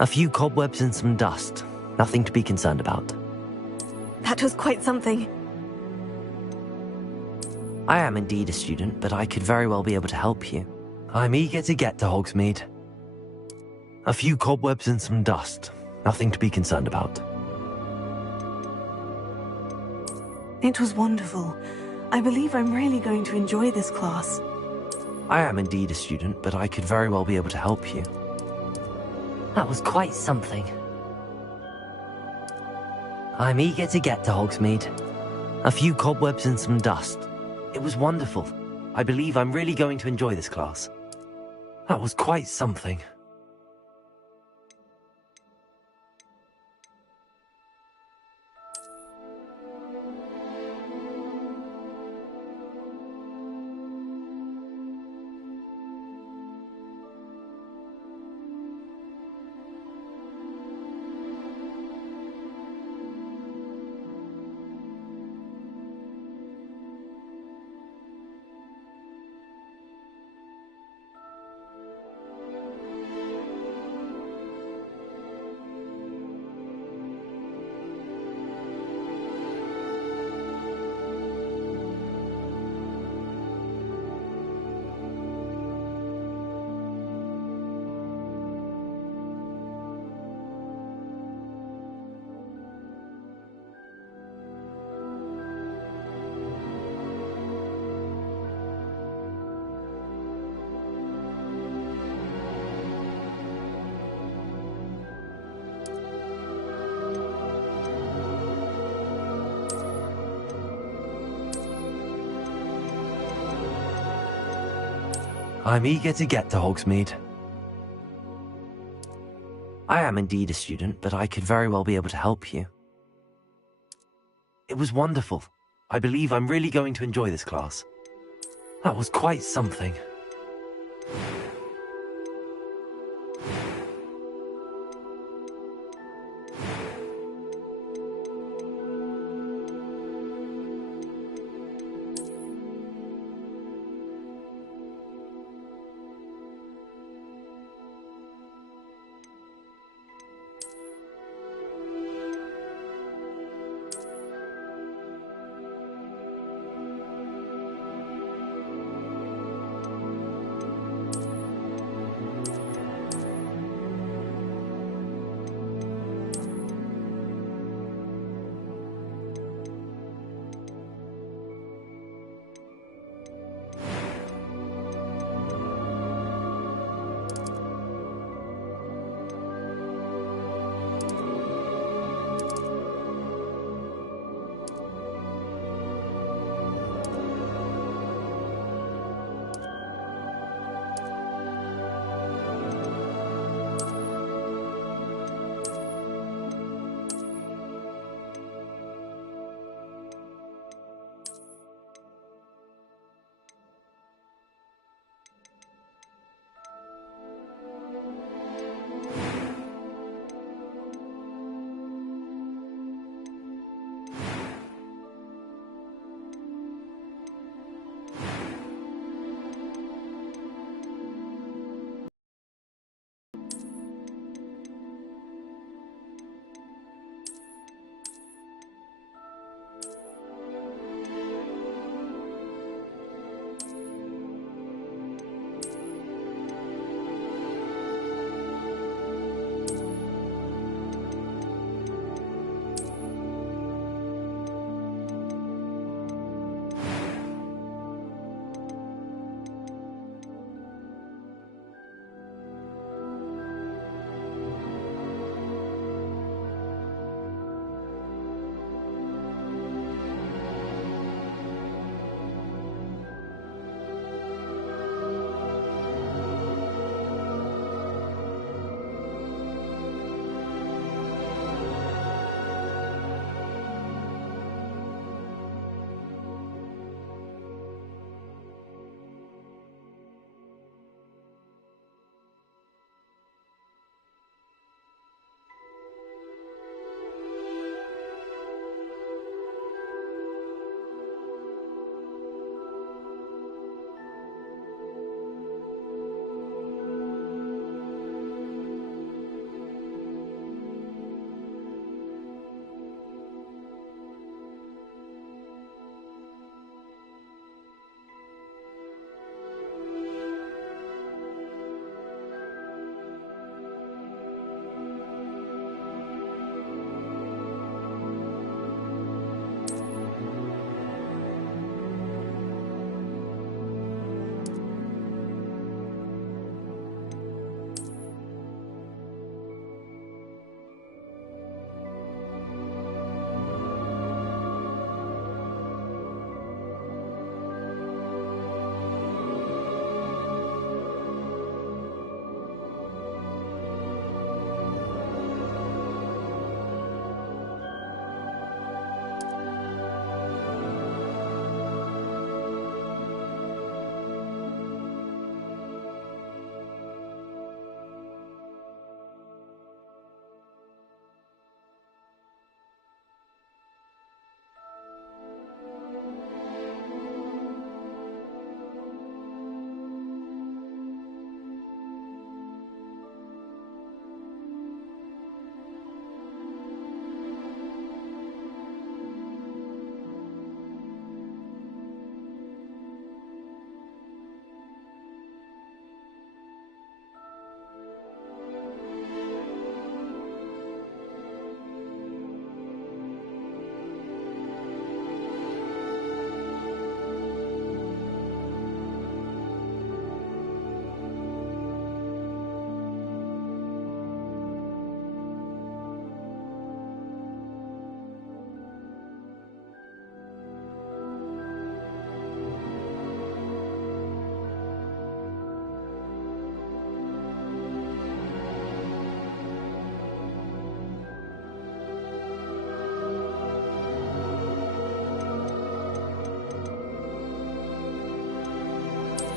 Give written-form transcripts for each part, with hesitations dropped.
A few cobwebs and some dust. Nothing to be concerned about. That was quite something. I am indeed a student, but I could very well be able to help you. I'm eager to get to Hogsmeade. A few cobwebs and some dust. Nothing to be concerned about. It was wonderful. I believe I'm really going to enjoy this class. I am indeed a student, but I could very well be able to help you. That was quite something. I'm eager to get to Hogsmeade. A few cobwebs and some dust. It was wonderful. I believe I'm really going to enjoy this class. That was quite something. I'm eager to get to Hogsmeade. I am indeed a student, but I could very well be able to help you. It was wonderful. I believe I'm really going to enjoy this class. That was quite something.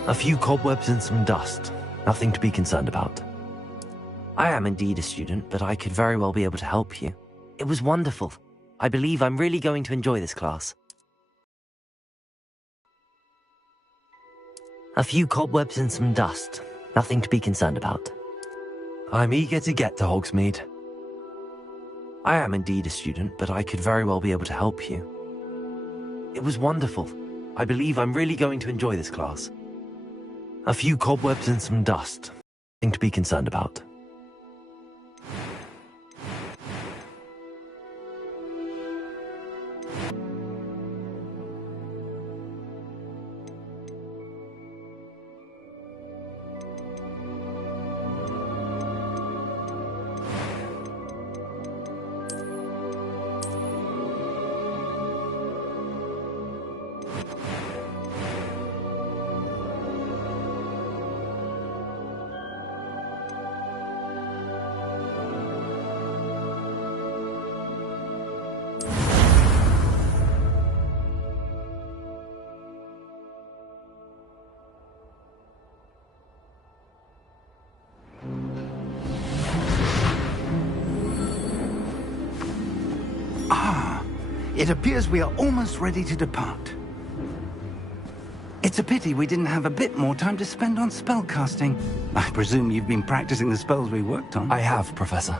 A few cobwebs and some dust. Nothing to be concerned about. I am indeed a student, but I could very well be able to help you. It was wonderful. I believe I'm really going to enjoy this class. A few cobwebs and some dust. Nothing to be concerned about. I'm eager to get to Hogsmeade. I am indeed a student, but I could very well be able to help you. It was wonderful. I believe I'm really going to enjoy this class. A few cobwebs and some dust. Nothing to be concerned about. It appears we are almost ready to depart. It's a pity we didn't have a bit more time to spend on spellcasting. I presume you've been practicing the spells we worked on. I have, Professor.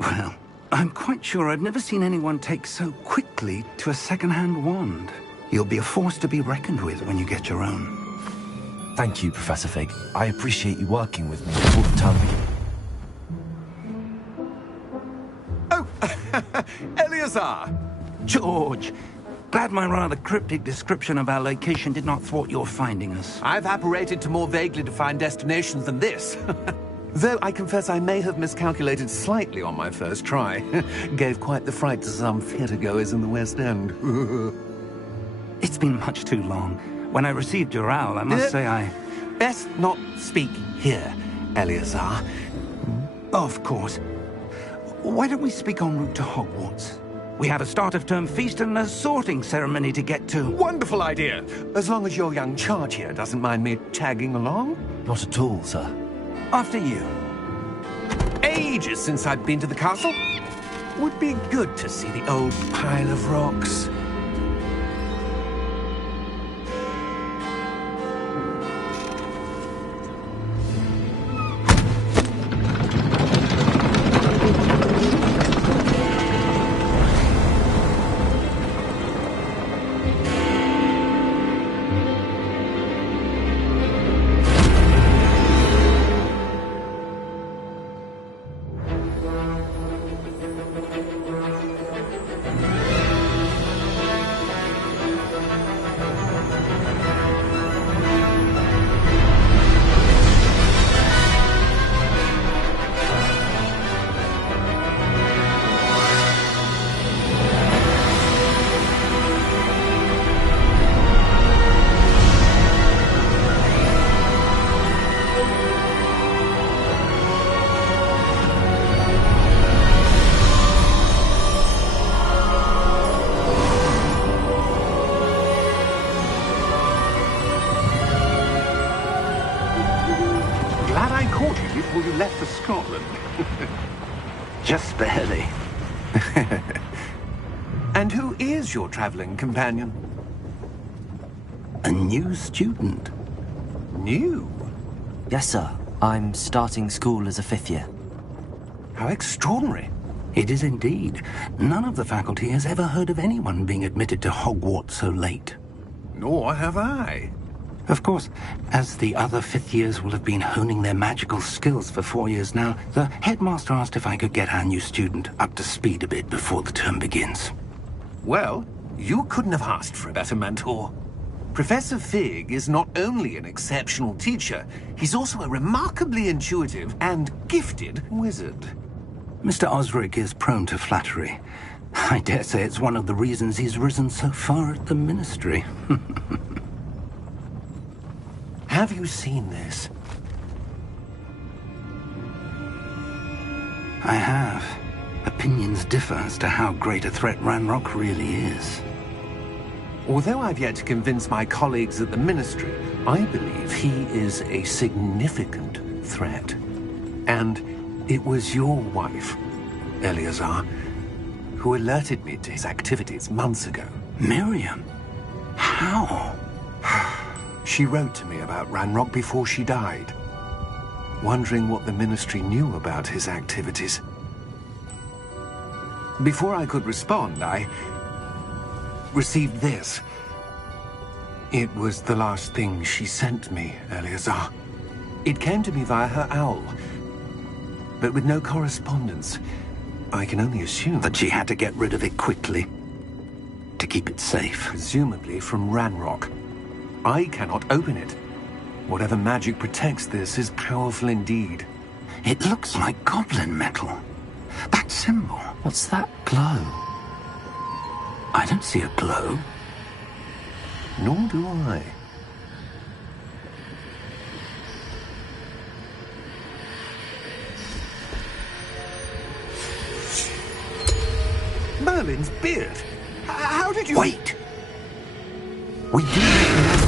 Well, I'm quite sure I've never seen anyone take so quickly to a second-hand wand. You'll be a force to be reckoned with when you get your own. Thank you, Professor Fig. I appreciate you working with me before the term begins. Oh, Eleazar! George! Glad my rather cryptic description of our location did not thwart your finding us. I've apparated to more vaguely defined destinations than this. Though I confess I may have miscalculated slightly on my first try. Gave quite the fright to some theatre-goers in the West End. It's been much too long. When I received your owl, I must say I... Best not speak here, Eleazar. Of course. Why don't we speak en route to Hogwarts? We have a start-of-term feast and a sorting ceremony to get to. Wonderful idea! As long as your young charge here doesn't mind me tagging along. Not at all, sir. After you. Ages since I've been to the castle. Would be good to see the old pile of rocks. Before you left for Scotland. Just barely. And who is your traveling companion? A new student. New? Yes, sir. I'm starting school as a 5th year. How extraordinary. It is indeed. None of the faculty has ever heard of anyone being admitted to Hogwarts so late. Nor have I. Of course, as the other 5th years will have been honing their magical skills for 4 years now, the headmaster asked if I could get our new student up to speed a bit before the term begins. Well, you couldn't have asked for a better mentor. Professor Fig is not only an exceptional teacher, he's also a remarkably intuitive and gifted wizard. Mr. Osric is prone to flattery. I dare say it's one of the reasons he's risen so far at the Ministry. Have you seen this? I have. Opinions differ as to how great a threat Ranrock really is. Although I've yet to convince my colleagues at the Ministry, I believe he is a significant threat. And it was your wife, Eleazar, who alerted me to his activities months ago. Miriam? How? She wrote to me about Ranrock before she died, wondering what the Ministry knew about his activities. Before I could respond, I received this. It was the last thing she sent me, Eleazar. It came to me via her owl, but with no correspondence. I can only assume That she had to get rid of it quickly to keep it safe. presumably from Ranrock. I cannot open it. Whatever magic protects this is powerful indeed. It looks like goblin metal. That symbol. What's that glow? I don't see a glow. Nor do I. Merlin's beard. How did you... Wait! We do...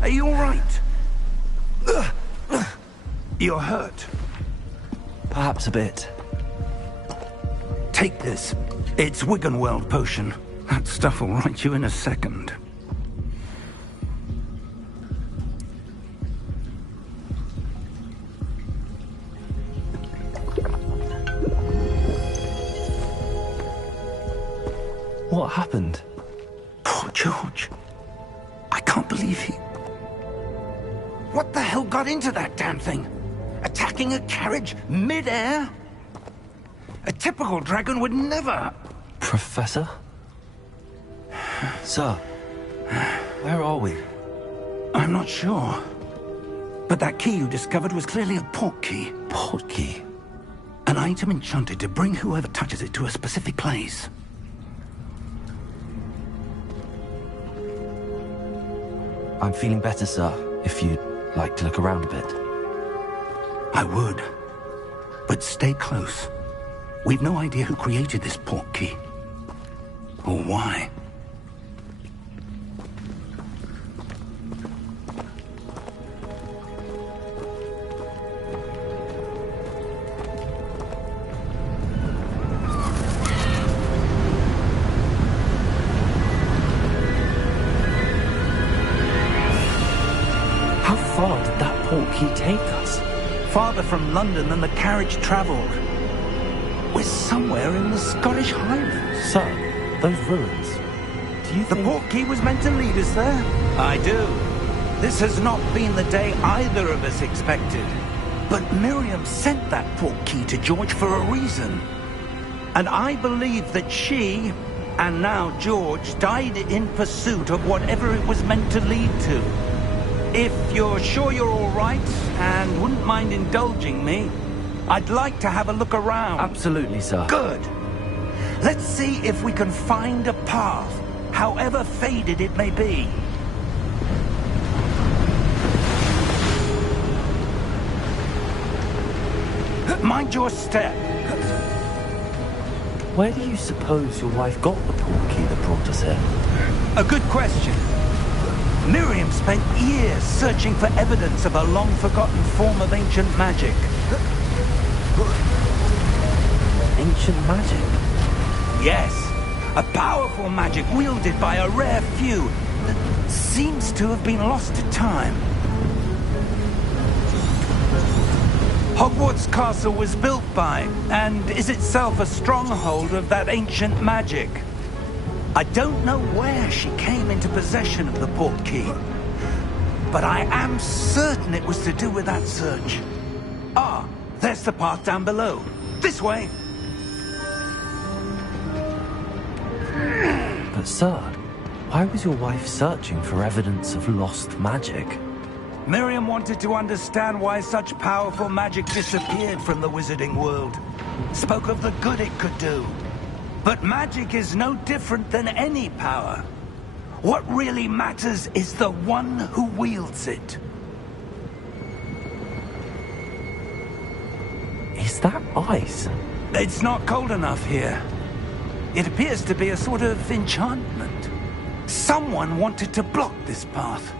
Are you all right? You're hurt. Perhaps a bit. Take this. It's Wiggenweld potion. That stuff will right you in a second. What happened? Poor George. I can't believe he... What the hell got into that damn thing? Attacking a carriage mid-air? A typical dragon would never... Professor? Sir, where are we? I'm not sure. But that key you discovered was clearly a port key. Port key? An item enchanted to bring whoever touches it to a specific place. I'm feeling better, sir, if you'd like to look around a bit. I would. But stay close. We've no idea who created this port key. Or why. How far did that port key take us? Farther from London than the carriage travelled. We're somewhere in the Scottish Highlands. Sir, those ruins. Do you The think... port key was meant to lead us there? I do. This has not been the day either of us expected. But Miriam sent that port key to George for a reason. And I believe that she, and now George, died in pursuit of whatever it was meant to lead to. If you're sure you're all right, and wouldn't mind indulging me, I'd like to have a look around. Absolutely, sir. Good. Let's see if we can find a path, however faded it may be. Mind your step. Where do you suppose your wife got the port key that brought us here? A good question. Miriam spent years searching for evidence of a long-forgotten form of ancient magic. Ancient magic? Yes, a powerful magic wielded by a rare few, that seems to have been lost to time. Hogwarts Castle was built by, and is itself a stronghold of that ancient magic. I don't know where she came into possession of the portkey, but I am certain it was to do with that search. Ah, there's the path down below. This way! But sir, why was your wife searching for evidence of lost magic? Miriam wanted to understand why such powerful magic disappeared from the wizarding world. Spoke of the good it could do. But magic is no different than any power. What really matters is the one who wields it. Is that ice? It's not cold enough here. It appears to be a sort of enchantment. Someone wanted to block this path.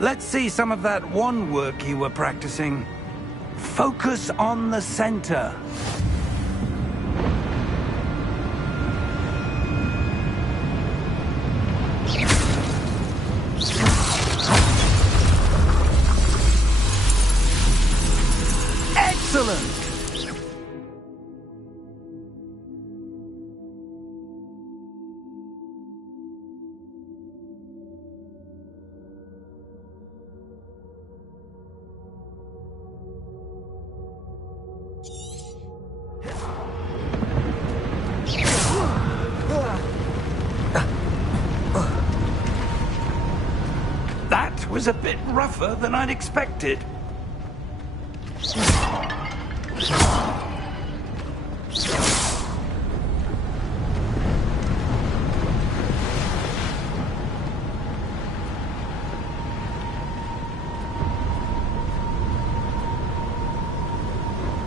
Let's see some of that wand work you were practicing. Focus on the center. Excellent! That was a bit rougher than I'd expected.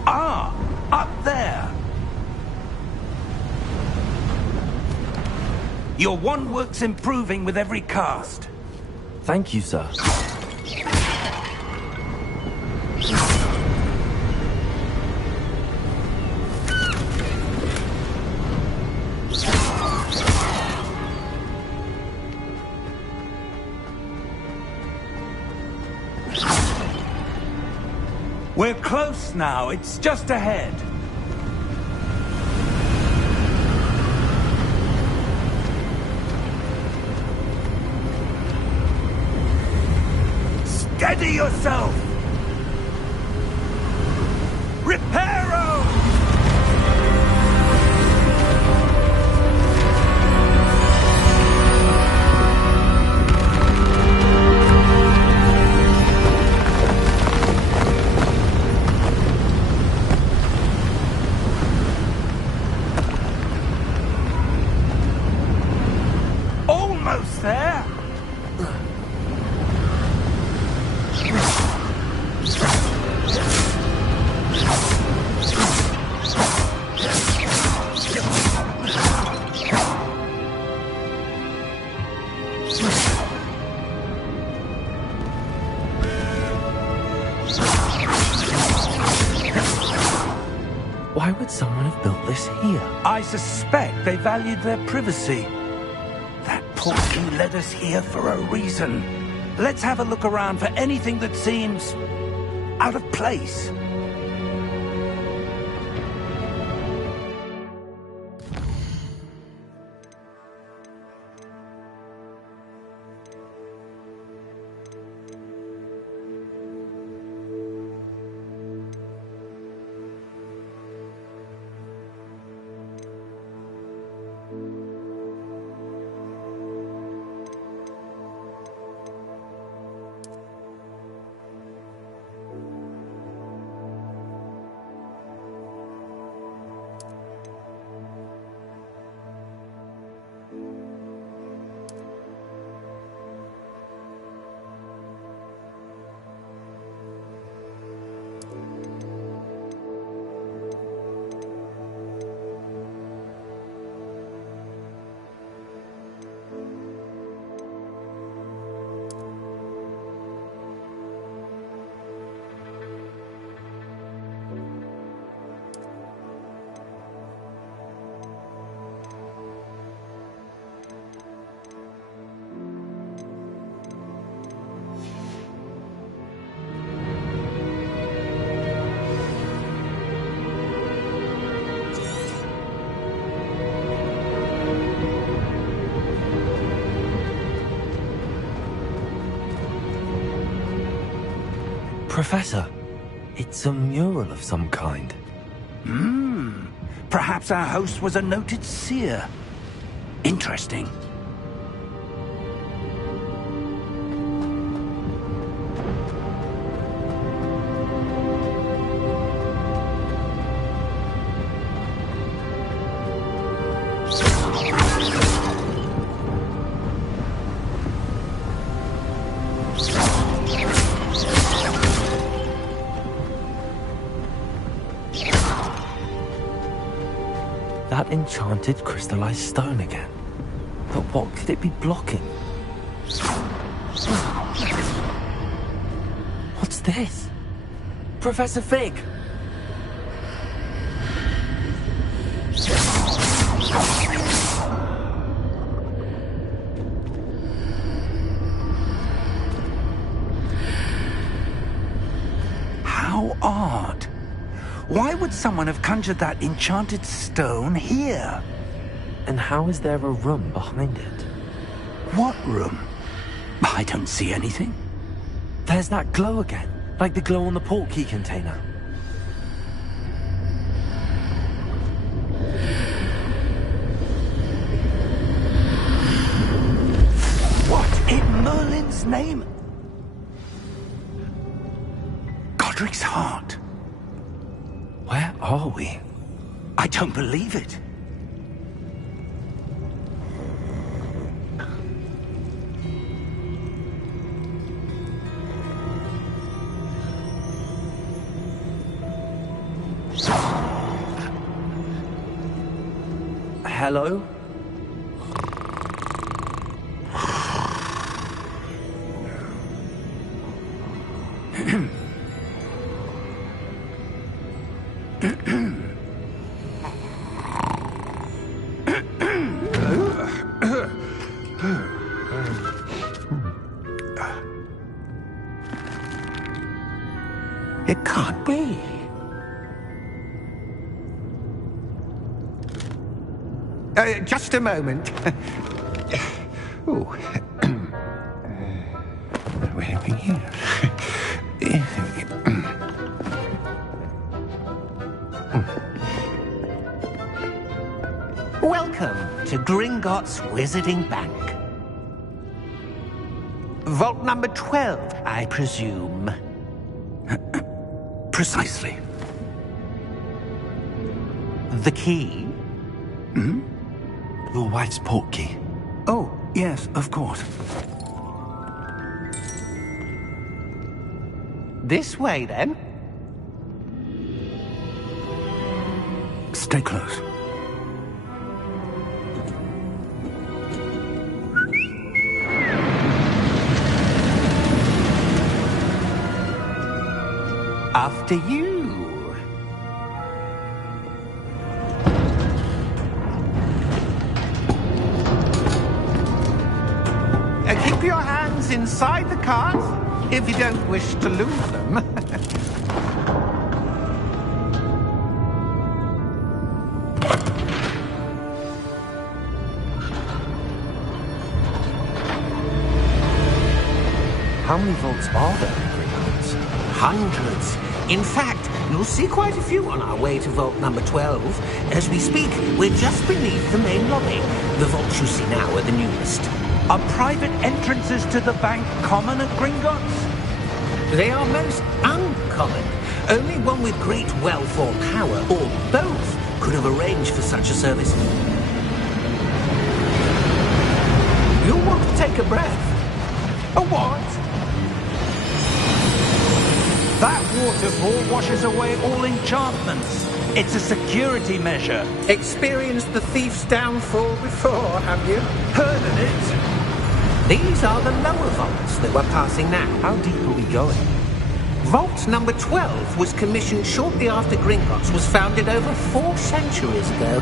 Ah, up there. Your wand work's improving with every cast. Thank you, sir. We're close now. It's just ahead. Steady yourself! Reparo! Almost there! Why would someone have built this here? I suspect they valued their privacy. That portkey led us here for a reason. Let's have a look around for anything that seems out of place. Professor, it's a mural of some kind. Perhaps our host was a noted seer. Interesting. That enchanted crystallized stone again. But what could it be blocking? What's this? Professor Fig! How odd. Why would someone have conjured that enchanted stone here? And how is there a room behind it? What room? I don't see anything. There's that glow again, like the glow on the portkey container. What in Merlin's name? Godric's heart. Where are we? I don't believe it. Hello? It can't be. Just a moment. Oh. Where are we here? Welcome to Gringotts Wizarding Bank. Vault number 12, I presume. Precisely. The key? Your wife's portkey. Oh, yes, of course. This way, then. Stay close. After you. Keep your hands inside the cart if you don't wish to lose them. How many vaults are there in Gringotts? Hundreds. In fact, you'll see quite a few on our way to vault number 12. As we speak, we're just beneath the main lobby. The vaults you see now are the newest. Are private entrances to the bank common at Gringotts? They are most uncommon. Only one with great wealth or power, or both, could have arranged for such a service. You'll want to take a breath. A what? That waterfall washes away all enchantments. It's a security measure. Experienced the thief's downfall before, have you? Heard of it? These are the lower vaults that we're passing now. How deep are we going? Vault number 12 was commissioned shortly after Gringotts was founded over 4 centuries ago.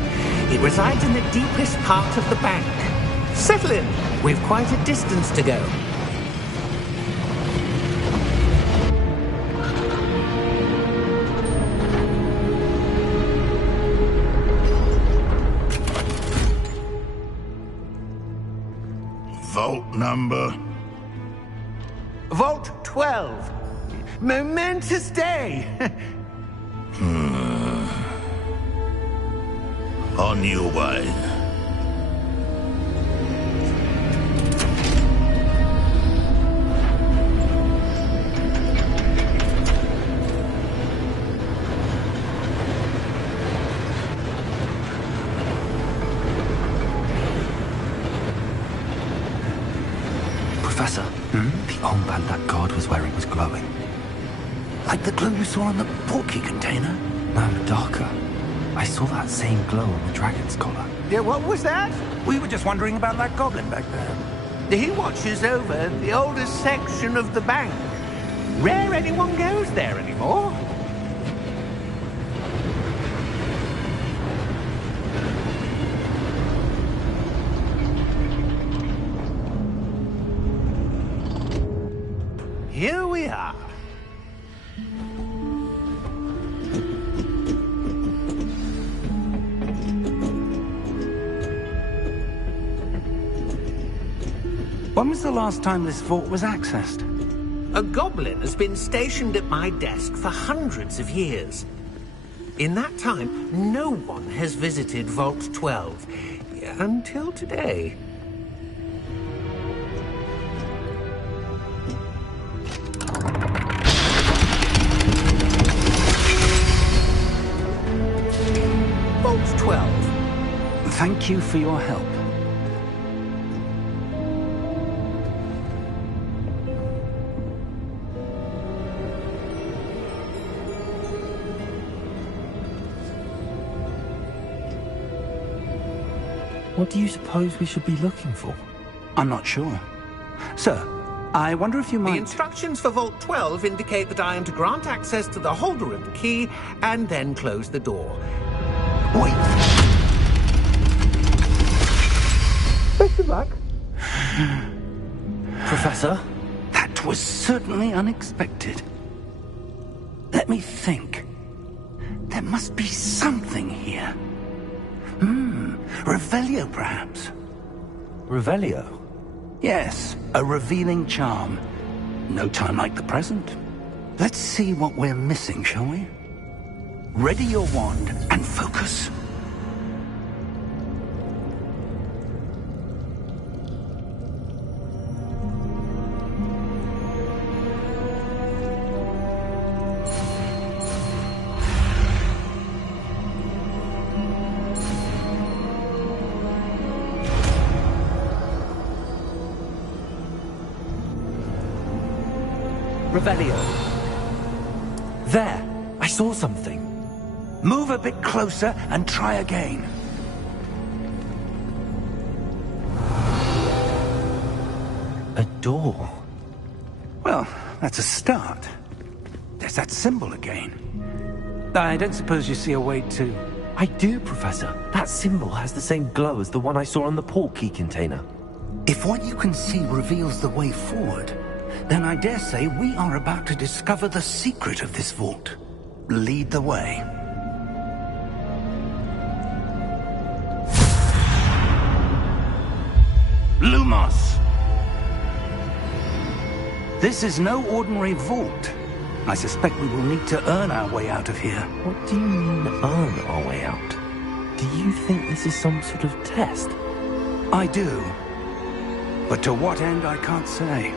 It resides in the deepest part of the bank. Settle in. We've quite a distance to go. Vault number? Vault 12. Momentous day! On your way. Professor, the armband that guard was wearing was glowing. Like the glow you saw on the portkey container? No, darker. I saw that same glow on the dragon's collar. Yeah, what was that? We were just wondering about that goblin back there. He watches over the oldest section of the bank. Rare anyone goes there anymore. Here we are. When was the last time this vault was accessed? A goblin has been stationed at my desk for hundreds of years. In that time, no one has visited Vault 12. Until today. Vault 12. Thank you for your help. What do you suppose we should be looking for? I'm not sure. Sir, I wonder if you The might... instructions for Vault 12 indicate that I am to grant access to the holder of the key and then close the door. Wait! Best of luck. Professor? That was certainly unexpected. Let me think. There must be something here. Revelio, perhaps? Revelio? Yes, a revealing charm. No time like the present. Let's see what we're missing, shall we? Ready your wand and focus. Revelio. There! I saw something. Move a bit closer and try again. A door. Well, that's a start. There's that symbol again. I don't suppose you see a way to... I do, Professor. That symbol has the same glow as the one I saw on the portkey container. If what you can see reveals the way forward, then I dare say we are about to discover the secret of this vault. Lead the way. Lumos! This is no ordinary vault. I suspect we will need to earn our way out of here. What do you mean, earn our way out? Do you think this is some sort of test? I do. But to what end, I can't say.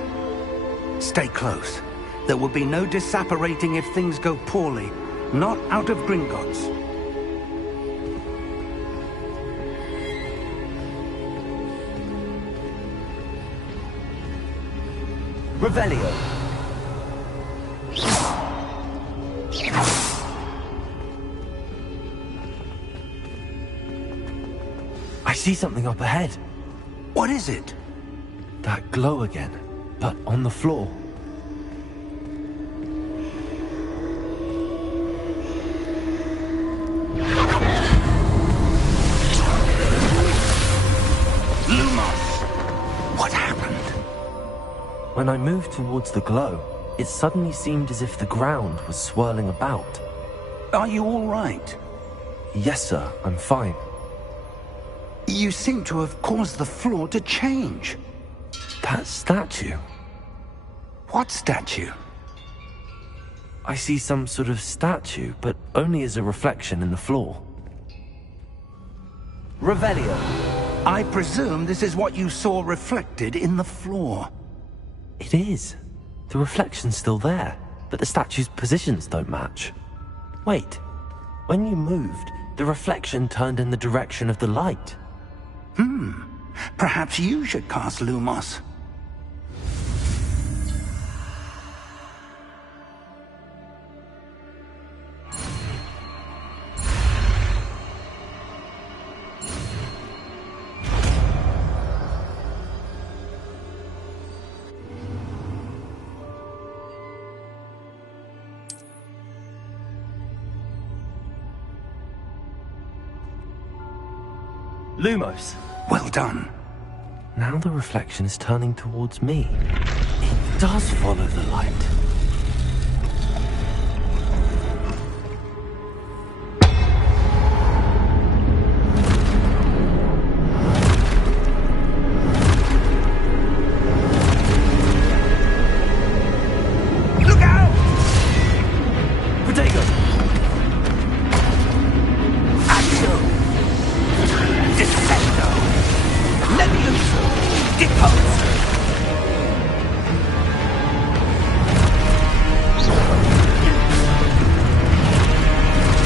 Stay close. There will be no disapparating if things go poorly. Not out of Gringotts. Revelio. I see something up ahead. What is it? That glow again, but on the floor. Lumos! What happened? When I moved towards the glow, it suddenly seemed as if the ground was swirling about. Are you all right? Yes, sir, I'm fine. You seem to have caused the floor to change. That statue? What statue? I see some sort of statue, but only as a reflection in the floor. Revelio. I presume this is what you saw reflected in the floor. It is. The reflection's still there, but the statue's positions don't match. Wait, when you moved, the reflection turned in the direction of the light. Perhaps you should cast Lumos. Lumos. Well done. Now the reflection is turning towards me. It does follow the light. Look out! Protego! Accio! Descendo! Levioso! Deposo!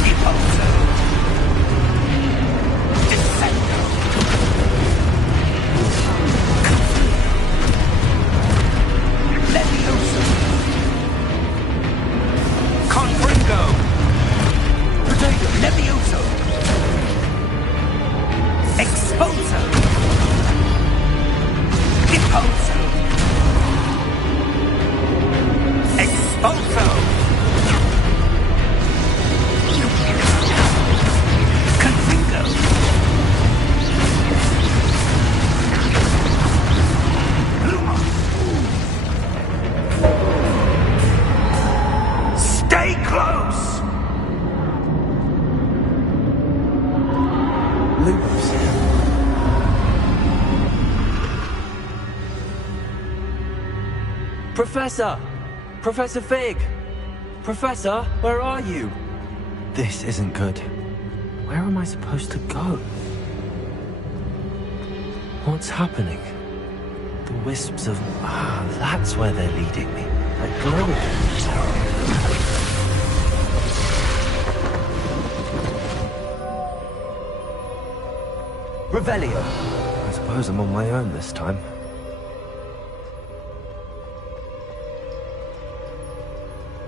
Deposo! Descendo! Levioso! Confringo! Protego! Levioso! Exposo! Deposo! Exposo! Confringo! Lumos! Stay close! Lumos. Professor! Professor Fig! Professor, where are you? This isn't good. Where am I supposed to go? What's happening? The wisps of... that's where they're leading me. Like glowing. Revelio. I suppose I'm on my own this time.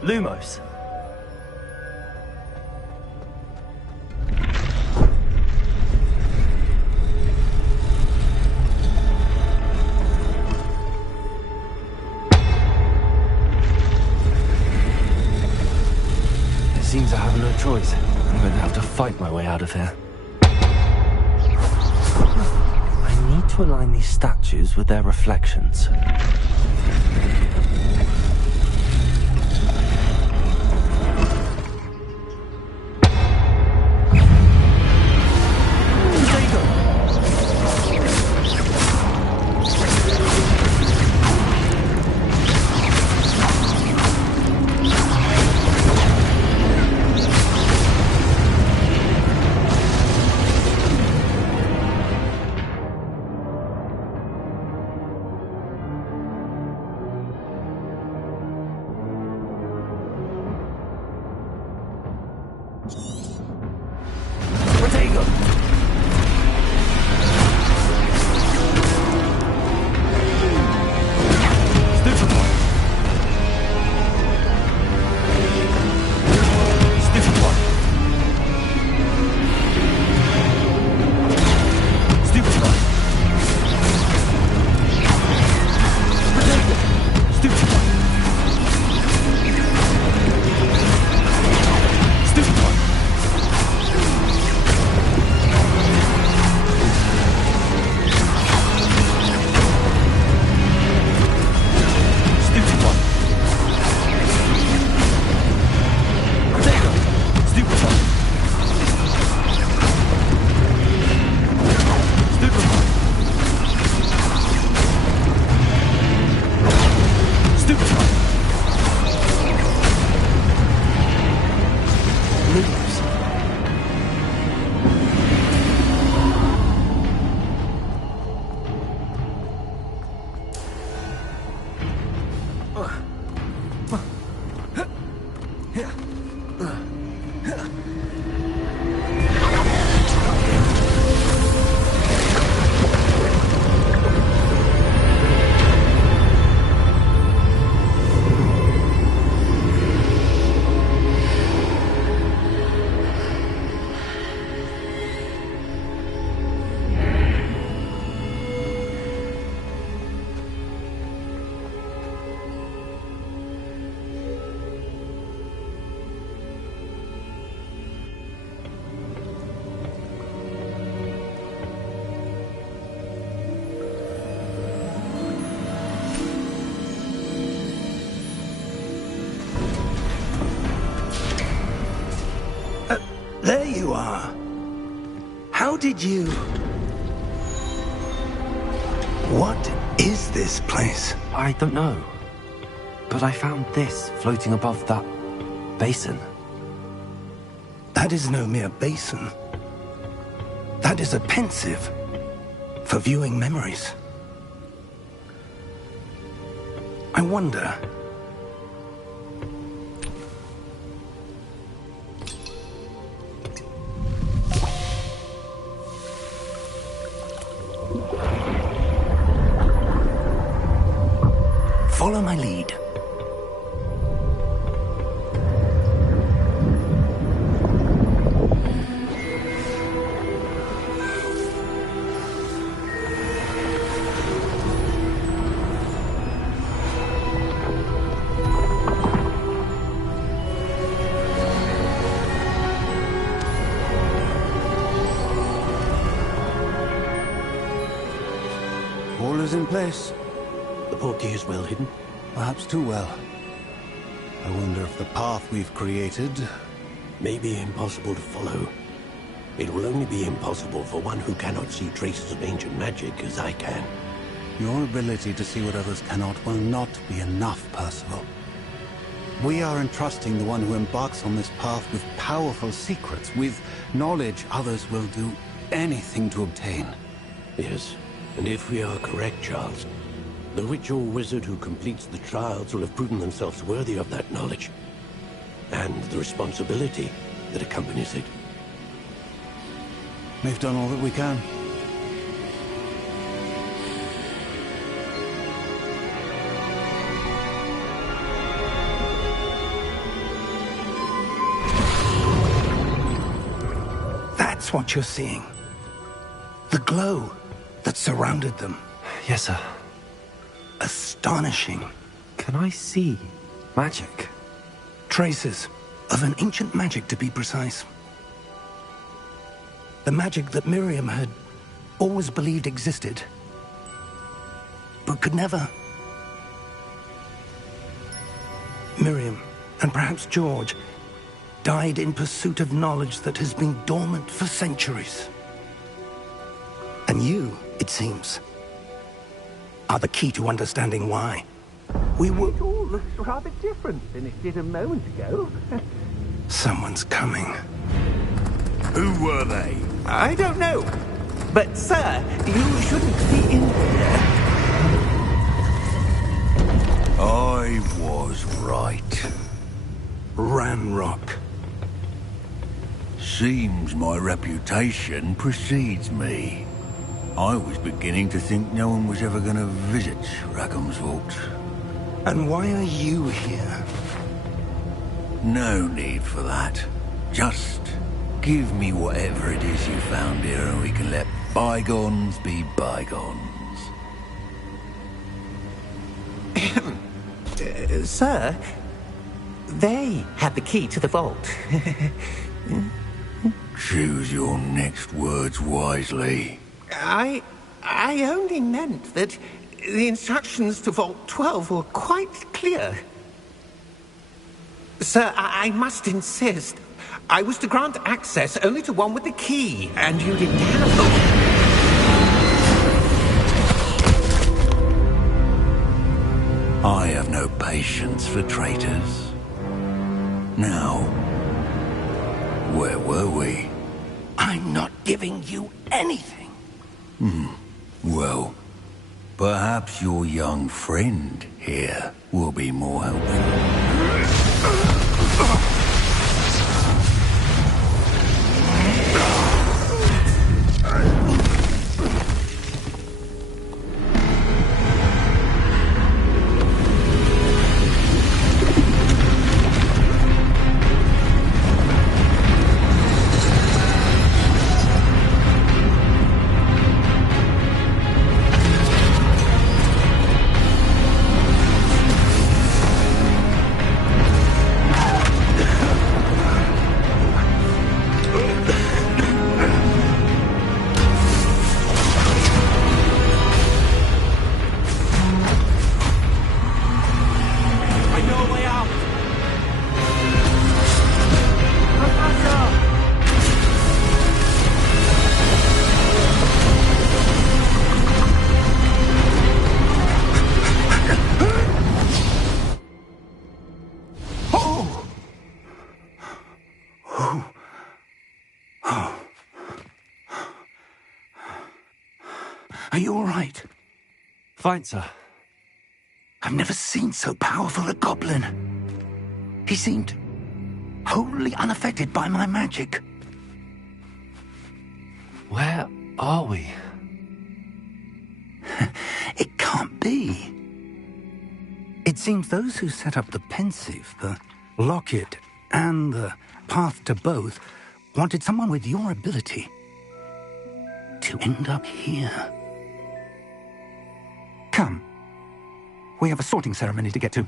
Lumos. It seems I have no choice. I'm going to have to fight my way out of here. I need to align these statues with their reflections. you are. How did you... What is this place? I don't know. But I found this floating above that basin. That is no mere basin. That is a pensive for viewing memories. I wonder... Follow my lead. All is in place. The portkey is well hidden. Perhaps too well. I wonder if the path we've created... May be impossible to follow. It will only be impossible for one who cannot see traces of ancient magic as I can. Your ability to see what others cannot will not be enough, Percival. We are entrusting the one who embarks on this path with powerful secrets, with knowledge others will do anything to obtain. Yes, and if we are correct, Charles, the witch or wizard who completes the trials will have proven themselves worthy of that knowledge, and the responsibility that accompanies it. We've done all that we can. That's what you're seeing. The glow that surrounded them. Yes, sir. Astonishing. Can I see magic? Traces of an ancient magic, to be precise. The magic that Miriam had always believed existed, but could never. Miriam, and perhaps George, died in pursuit of knowledge that has been dormant for centuries. And you, it seems, are the key to understanding why. We were... It all looks rather different than it did a moment ago. Someone's coming. Who were they? I don't know. But, sir, you shouldn't be in here. I was right. Ranrock. Seems my reputation precedes me. I was beginning to think no one was ever going to visit Rackham's Vault. And why are you here? No need for that. Just give me whatever it is you found here and we can let bygones be bygones. Sir, they had the key to the vault. Choose your next words wisely. I only meant that the instructions to Vault 12 were quite clear. Sir, I must insist. I was to grant access only to one with the key, and you didn't have them. I have no patience for traitors. Now, where were we? I'm not giving you anything. Well, perhaps your young friend here will be more helpful. Are you all right? Fine, sir. I've never seen so powerful a goblin. He seemed wholly unaffected by my magic. Where are we? It can't be. It seems those who set up the pensive, the locket, and the path to both wanted someone with your ability to end up here. Come. We have a sorting ceremony to get to.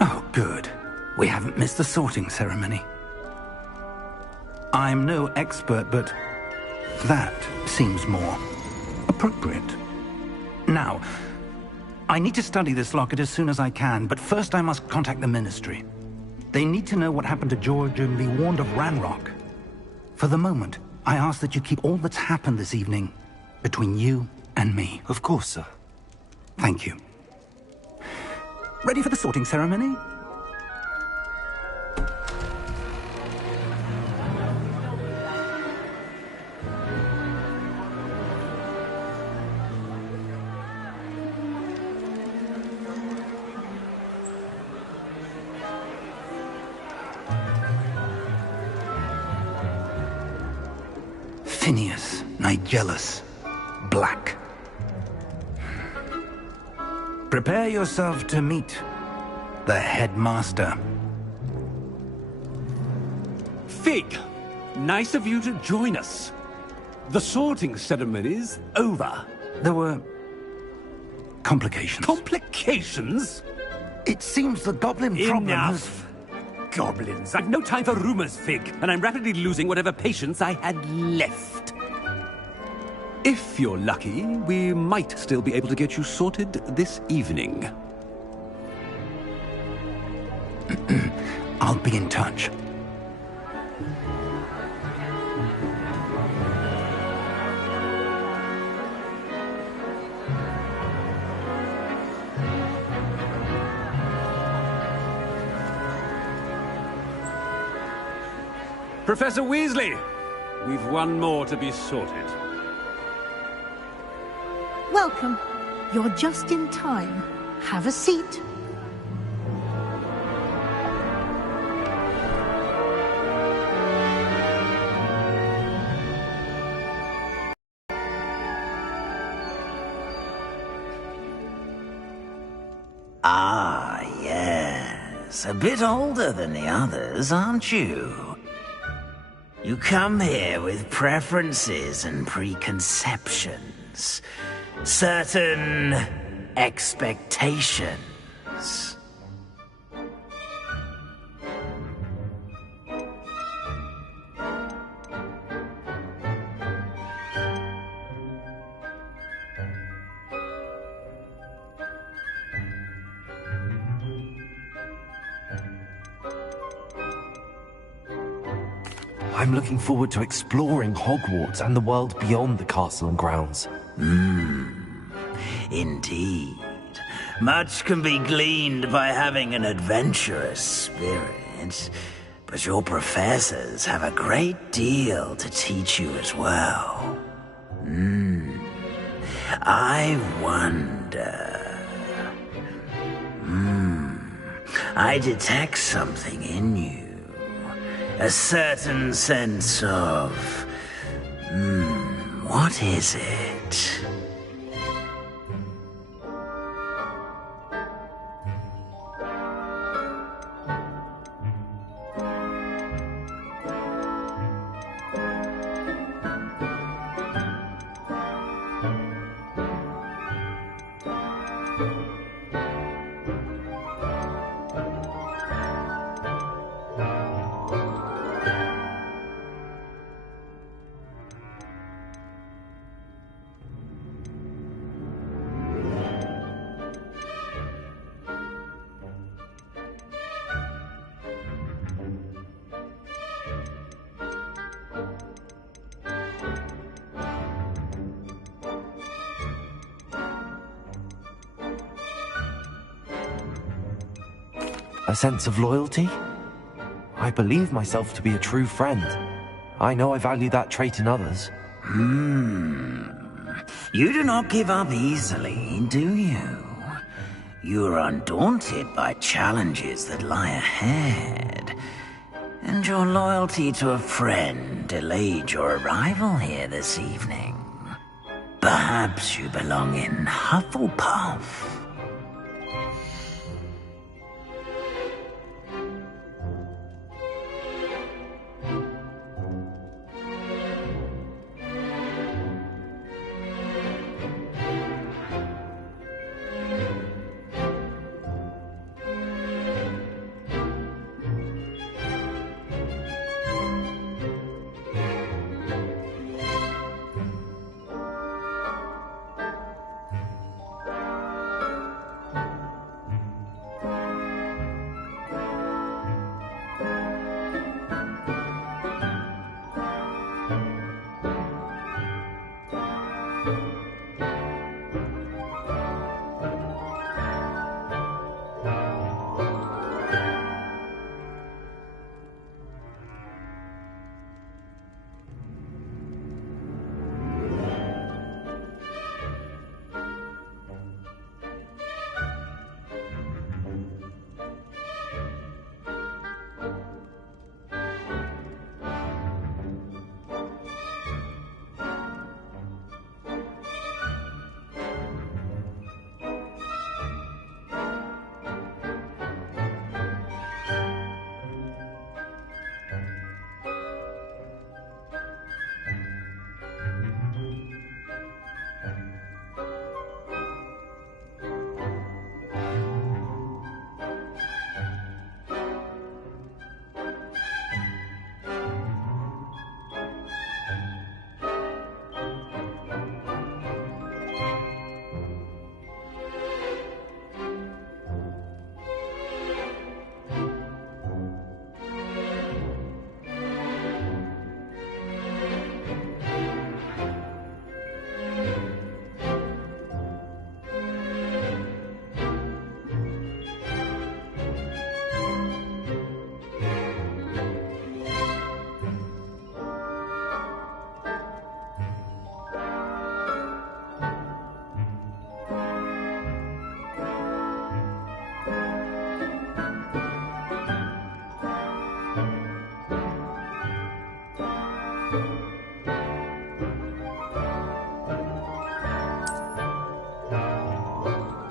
Oh, good. We haven't missed the sorting ceremony. I'm no expert, but that seems more appropriate. Now, I need to study this locket as soon as I can, but first I must contact the Ministry. They need to know what happened to George and be warned of Ranrock. For the moment, I ask that you keep all that's happened this evening between you and me. Of course, sir. Thank you. Ready for the sorting ceremony? Phineas, Nigellus, Black. Prepare yourself to meet the headmaster. Fig, nice of you to join us. The sorting ceremony's over. There were complications. Complications? It seems the goblin problem has... Enough. Goblins. I've no time for rumors, Fig, and I'm rapidly losing whatever patience I had left. If you're lucky, we might still be able to get you sorted this evening. I'll be in touch. Professor Weasley, we've one more to be sorted. Welcome. You're just in time. Have a seat. Ah, yes. Yes, a bit older than the others, aren't you? You come here with preferences and preconceptions. Certain expectations. I'm looking forward to exploring Hogwarts and the world beyond the castle and grounds. Indeed. Much can be gleaned by having an adventurous spirit, but your professors have a great deal to teach you as well. I wonder... I detect something in you. A certain sense of... what is it? A sense of loyalty? I believe myself to be a true friend. I know I value that trait in others. You do not give up easily, do you? You are undaunted by challenges that lie ahead. And your loyalty to a friend delayed your arrival here this evening. Perhaps you belong in Hufflepuff.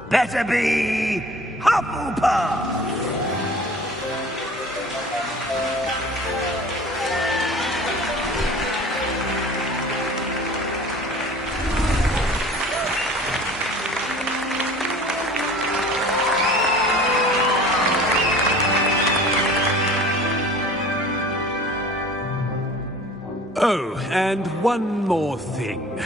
Better be Hufflepuff! and one more thing.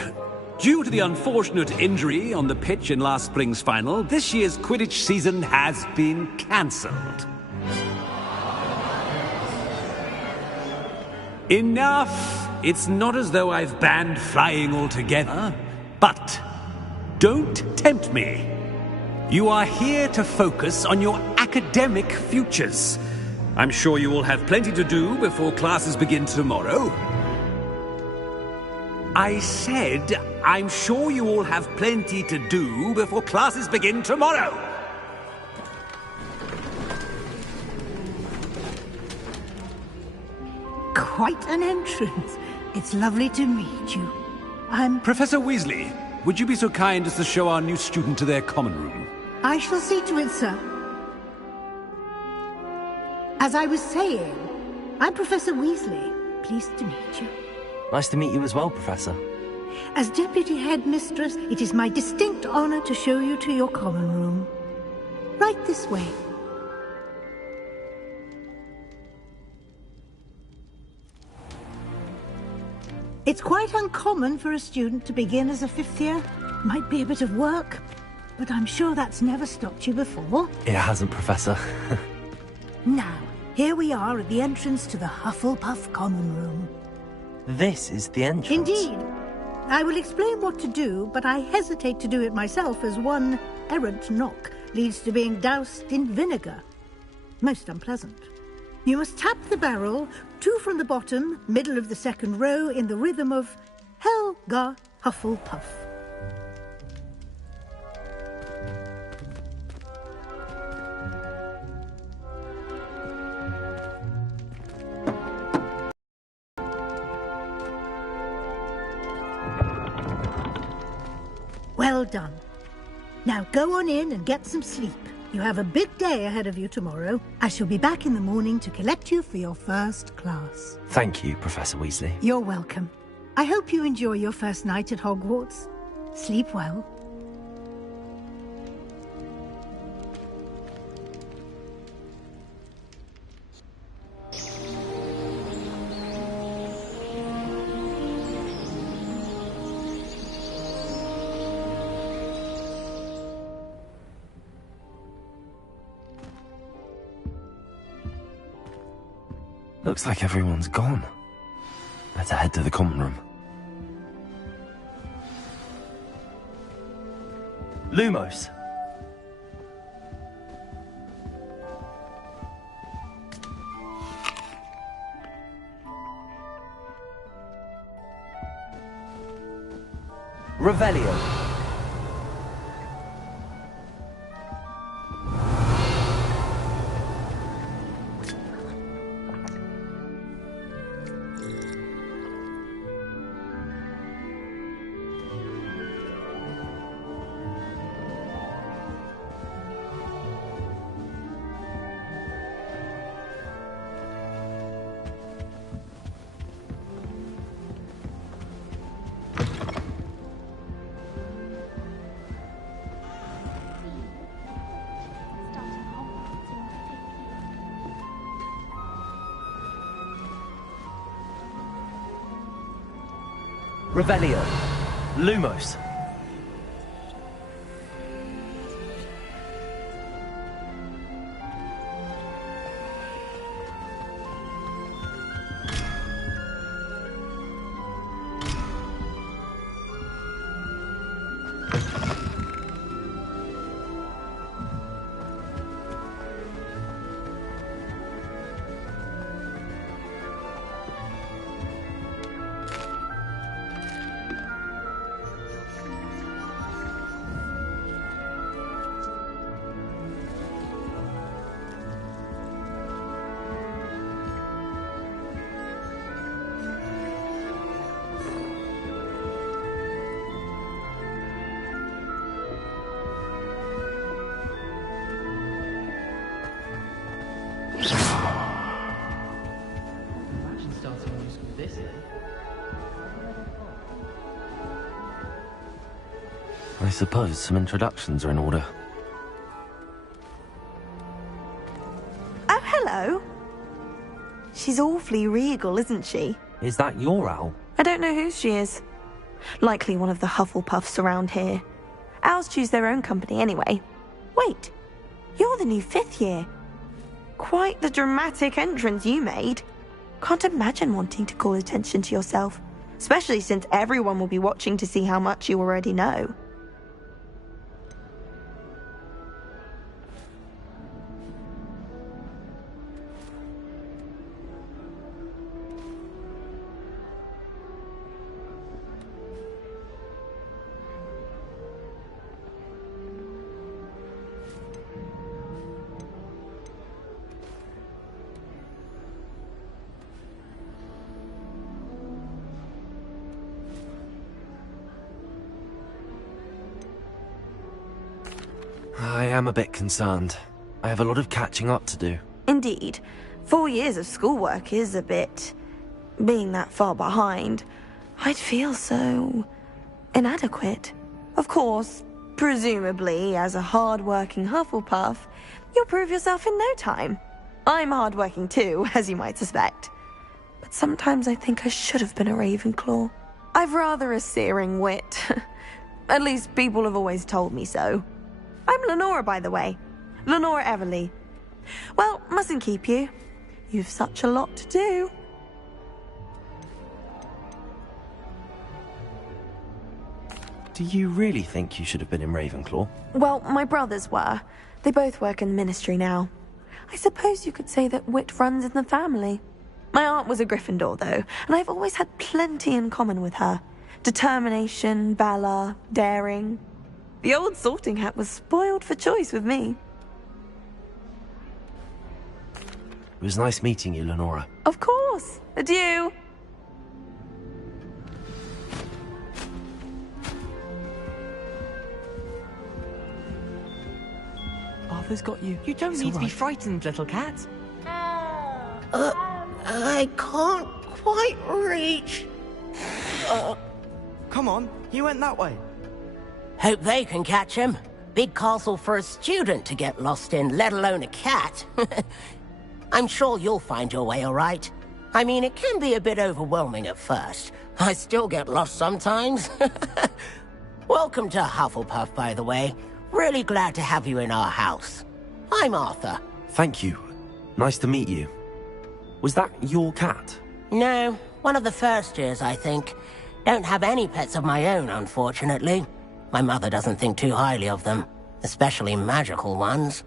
Due to the unfortunate injury on the pitch in last spring's final, this year's Quidditch season has been cancelled. Enough! It's not as though I've banned flying altogether, but don't tempt me. You are here to focus on your academic futures. I'm sure you will have plenty to do before classes begin tomorrow. I said, I'm sure you all have plenty to do before classes begin tomorrow. Quite an entrance. It's lovely to meet you. I'm... Professor Weasley, would you be so kind as to show our new student to their common room? I shall see to it, sir. As I was saying, I'm Professor Weasley. Pleased to meet you. Nice to meet you as well, Professor. As Deputy Headmistress, it is my distinct honor to show you to your common room. Right this way. It's quite uncommon for a student to begin as a fifth year. Might be a bit of work, but I'm sure that's never stopped you before. It hasn't, Professor. Now, here we are at the entrance to the Hufflepuff common room. This is the entrance? Indeed. I will explain what to do, but I hesitate to do it myself as one errant knock leads to being doused in vinegar. Most unpleasant. You must tap the barrel, 2 from the bottom, middle of the second row, in the rhythm of Helga Hufflepuff. Well done. Now go on in and get some sleep. You have a big day ahead of you tomorrow. I shall be back in the morning to collect you for your first class. Thank you, Professor Weasley. You're welcome. I hope you enjoy your first night at Hogwarts. Sleep well. Looks like everyone's gone. Better head to the common room. Lumos! Revelio! Revelio. Lumos. I suppose some introductions are in order. Oh, hello. She's awfully regal, isn't she? Is that your owl? I don't know who she is. Likely one of the Hufflepuffs around here. Owls choose their own company anyway. Wait, you're the new 5th year. Quite the dramatic entrance you made. Can't imagine wanting to call attention to yourself, especially since everyone will be watching to see how much you already know. I am a bit concerned. I have a lot of catching up to do. Indeed. 4 years of schoolwork is a bit... being that far behind. I'd feel so... inadequate. Of course, presumably, as a hard-working Hufflepuff, you'll prove yourself in no time. I'm hard-working too, as you might suspect. But sometimes I think I should have been a Ravenclaw. I've rather a searing wit. At least people have always told me so. I'm Lenora, by the way. Lenora Everly. Well, mustn't keep you. You've such a lot to do. Do you really think you should have been in Ravenclaw? Well, my brothers were. They both work in the ministry now. I suppose you could say that wit runs in the family. My aunt was a Gryffindor, though, and I've always had plenty in common with her. Determination, valor, daring. The old sorting hat was spoiled for choice with me. It was nice meeting you, Lenora. Of course. Adieu. Arthur's got you. You don't need to be frightened, little cat. I can't quite reach. Come on, he went that way. Hope they can catch him. Big castle for a student to get lost in, let alone a cat. I'm sure you'll find your way all right. I mean, it can be a bit overwhelming at first. I still get lost sometimes. Welcome to Hufflepuff, by the way. Really glad to have you in our house. I'm Arthur. Thank you. Nice to meet you. Was that your cat? No, one of the first years, I think. Don't have any pets of my own, unfortunately. My mother doesn't think too highly of them, especially magical ones.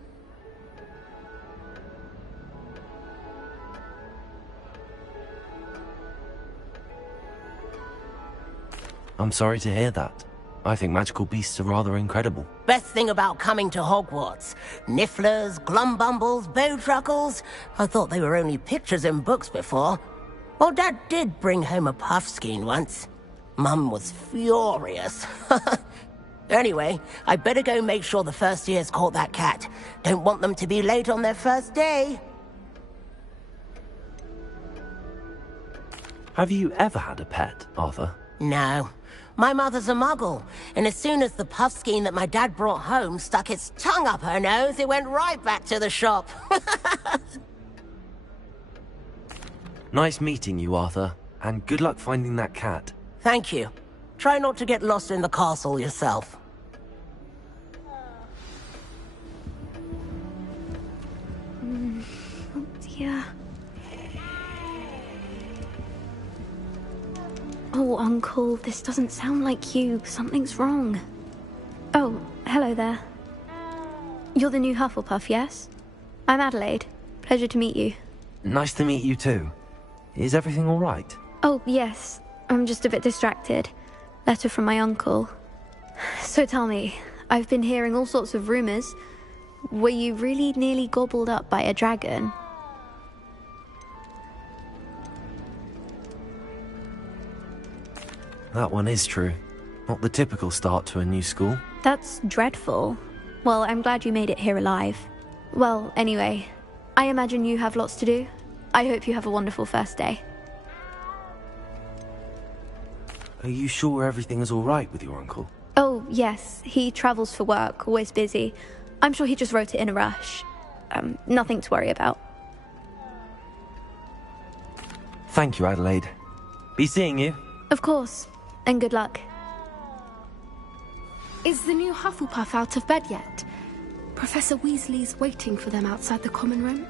I'm sorry to hear that. I think magical beasts are rather incredible. Best thing about coming to Hogwarts. Nifflers, Glumbumbles, Bowtruckles. I thought they were only pictures in books before. Well, Dad did bring home a Puffskein once. Mum was furious. Anyway, I better go make sure the first years caught that cat. Don't want them to be late on their first day. Have you ever had a pet, Arthur? No. My mother's a muggle, and as soon as the Puffskein that my dad brought home stuck its tongue up her nose, it went right back to the shop. Nice meeting you, Arthur, and good luck finding that cat. Thank you. Try not to get lost in the castle yourself. Oh dear. Oh, Uncle, this doesn't sound like you. Something's wrong. Oh, hello there. You're the new Hufflepuff, yes? I'm Adelaide. Pleasure to meet you. Nice to meet you too. Is everything all right? Oh, yes. I'm just a bit distracted. Letter from my uncle. So tell me, I've been hearing all sorts of rumors. Were you really nearly gobbled up by a dragon? That one is true. Not the typical start to a new school. That's dreadful. Well, I'm glad you made it here alive. Well, anyway, I imagine you have lots to do. I hope you have a wonderful first day. Are you sure everything is all right with your uncle? Oh, yes. He travels for work, always busy. I'm sure he just wrote it in a rush. Nothing to worry about. Thank you, Adelaide. Be seeing you. Of course, and good luck. Is the new Hufflepuff out of bed yet? Professor Weasley's waiting for them outside the common room.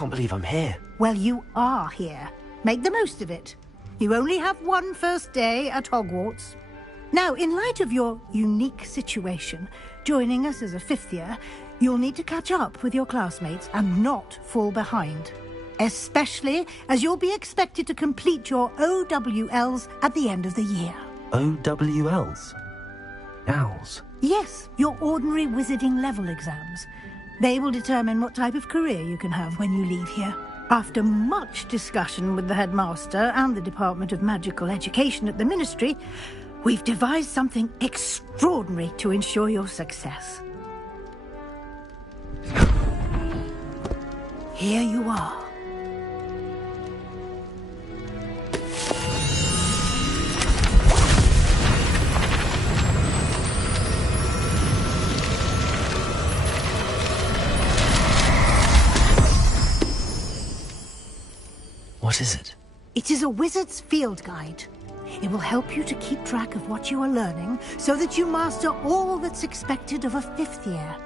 Can't believe I'm here. Well, you are here. Make the most of it. You only have one first day at Hogwarts. Now, in light of your unique situation, joining us as a fifth year, you'll need to catch up with your classmates and not fall behind. Especially as you'll be expected to complete your OWLs at the end of the year. OWLs? Owls? Yes, your ordinary wizarding level exams. They will determine what type of career you can have when you leave here. After much discussion with the headmaster and the Department of Magical Education at the Ministry, we've devised something extraordinary to ensure your success. Here you are. What is it? It is a wizard's field guide. It will help you to keep track of what you are learning so that you master all that's expected of a fifth year.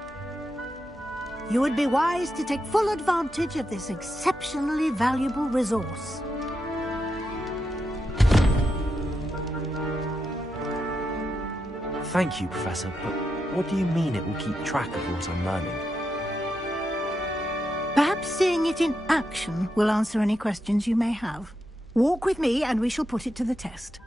You would be wise to take full advantage of this exceptionally valuable resource. Thank you, Professor, but what do you mean it will keep track of what I'm learning? Perhaps seeing it in action will answer any questions you may have. Walk with me and we shall put it to the test.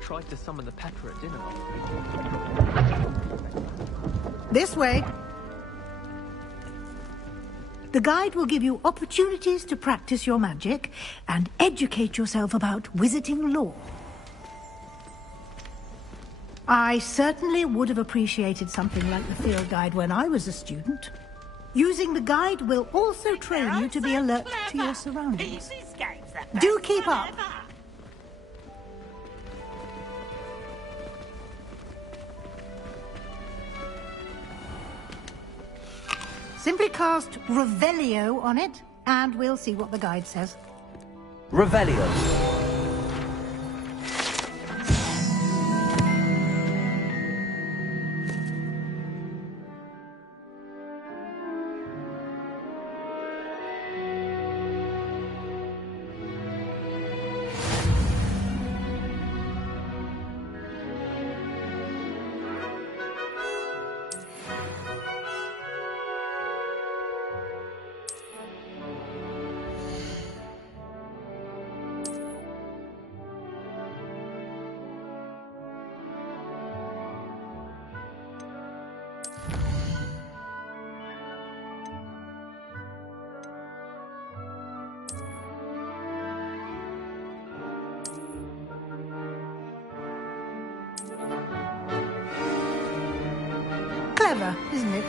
Tried to summon the pepper at dinner. This way. The guide will give you opportunities to practice your magic and educate yourself about wizarding lore. I certainly would have appreciated something like the field guide when I was a student. Using the guide will also train you to be alert to your surroundings. Do keep up! Simply cast Revelio on it, and we'll see what the guide says. Revelio. Clever, isn't it?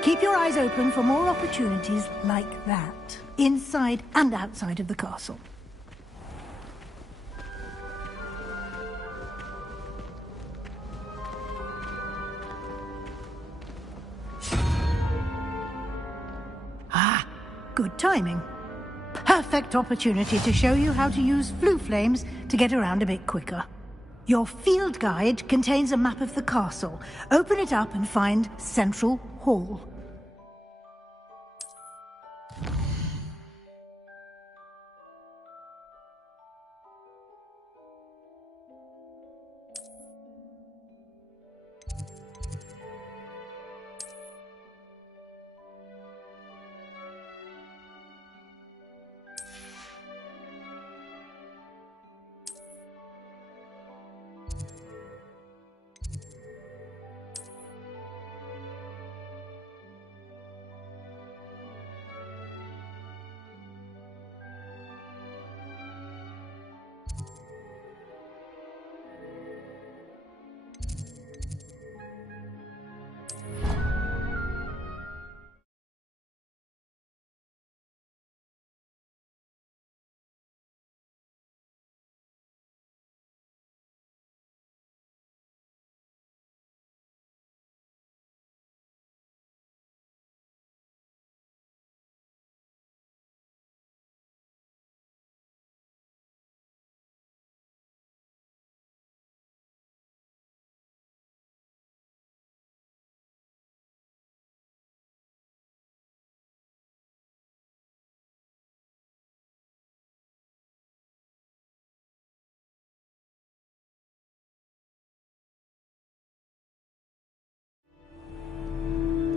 Keep your eyes open for more opportunities like that, inside and outside of the castle. Ah, good timing. Perfect opportunity to show you how to use floof flames to get around a bit quicker. Your field guide contains a map of the castle. Open it up and find Central Hall.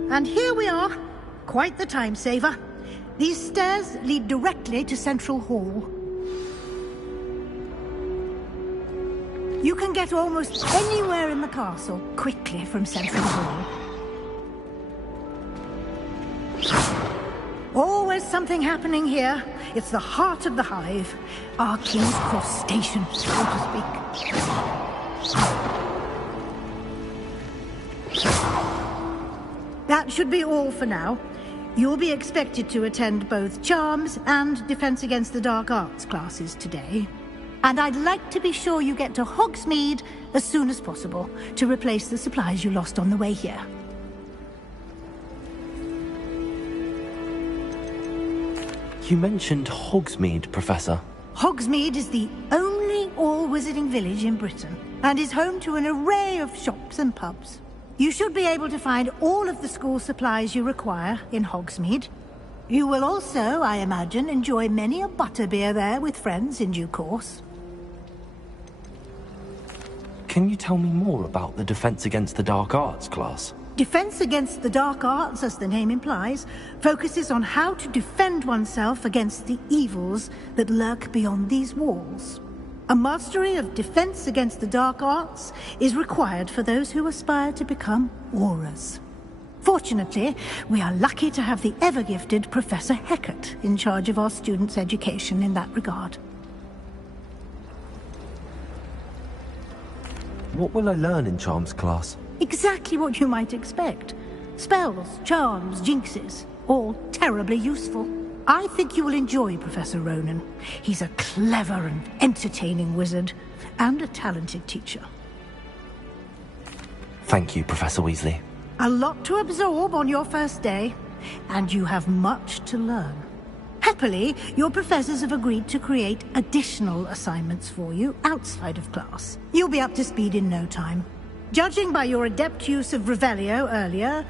And here we are. Quite the time saver. These stairs lead directly to Central Hall. You can get almost anywhere in the castle quickly from Central Hall. Always something happening here. It's the heart of the hive. Our King's Cross station, so to speak. That should be all for now. You'll be expected to attend both Charms and Defense Against the Dark Arts classes today. And I'd like to be sure you get to Hogsmeade as soon as possible to replace the supplies you lost on the way here. You mentioned Hogsmeade, Professor. Hogsmeade is the only all-wizarding village in Britain and is home to an array of shops and pubs. You should be able to find all of the school supplies you require in Hogsmeade. You will also, I imagine, enjoy many a butterbeer there with friends in due course. Can you tell me more about the Defense Against the Dark Arts class? Defense Against the Dark Arts, as the name implies, focuses on how to defend oneself against the evils that lurk beyond these walls. A mastery of Defense Against the Dark Arts is required for those who aspire to become Aurors. Fortunately, we are lucky to have the ever-gifted Professor Hecat in charge of our students' education in that regard. What will I learn in Charms class? Exactly what you might expect. Spells, charms, jinxes, all terribly useful. I think you will enjoy Professor Ronan. He's a clever and entertaining wizard, and a talented teacher. Thank you, Professor Weasley. A lot to absorb on your first day, and you have much to learn. Happily, your professors have agreed to create additional assignments for you outside of class. You'll be up to speed in no time. Judging by your adept use of Revelio earlier,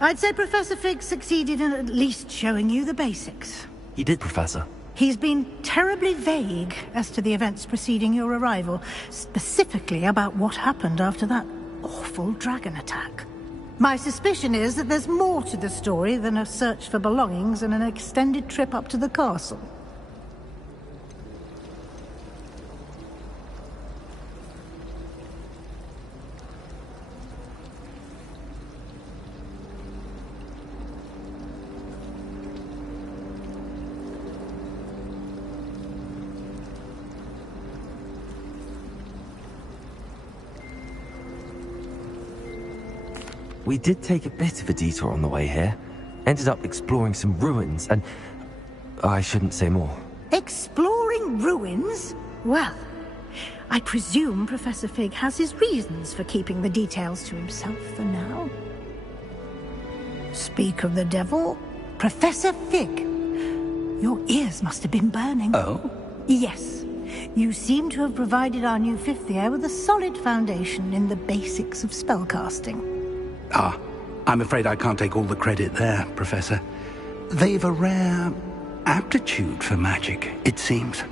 I'd say Professor Fig succeeded in at least showing you the basics. He did, Professor. He's been terribly vague as to the events preceding your arrival, specifically about what happened after that awful dragon attack. My suspicion is that there's more to the story than a search for belongings and an extended trip up to the castle. We did take a bit of a detour on the way here. Ended up exploring some ruins and... I shouldn't say more. Exploring ruins? Well, I presume Professor Fig has his reasons for keeping the details to himself for now. Speak of the devil, Professor Fig. Your ears must have been burning. Oh? Yes. You seem to have provided our new fifth year with a solid foundation in the basics of spellcasting. Ah, I'm afraid I can't take all the credit there, Professor. They've a rare aptitude for magic, it seems.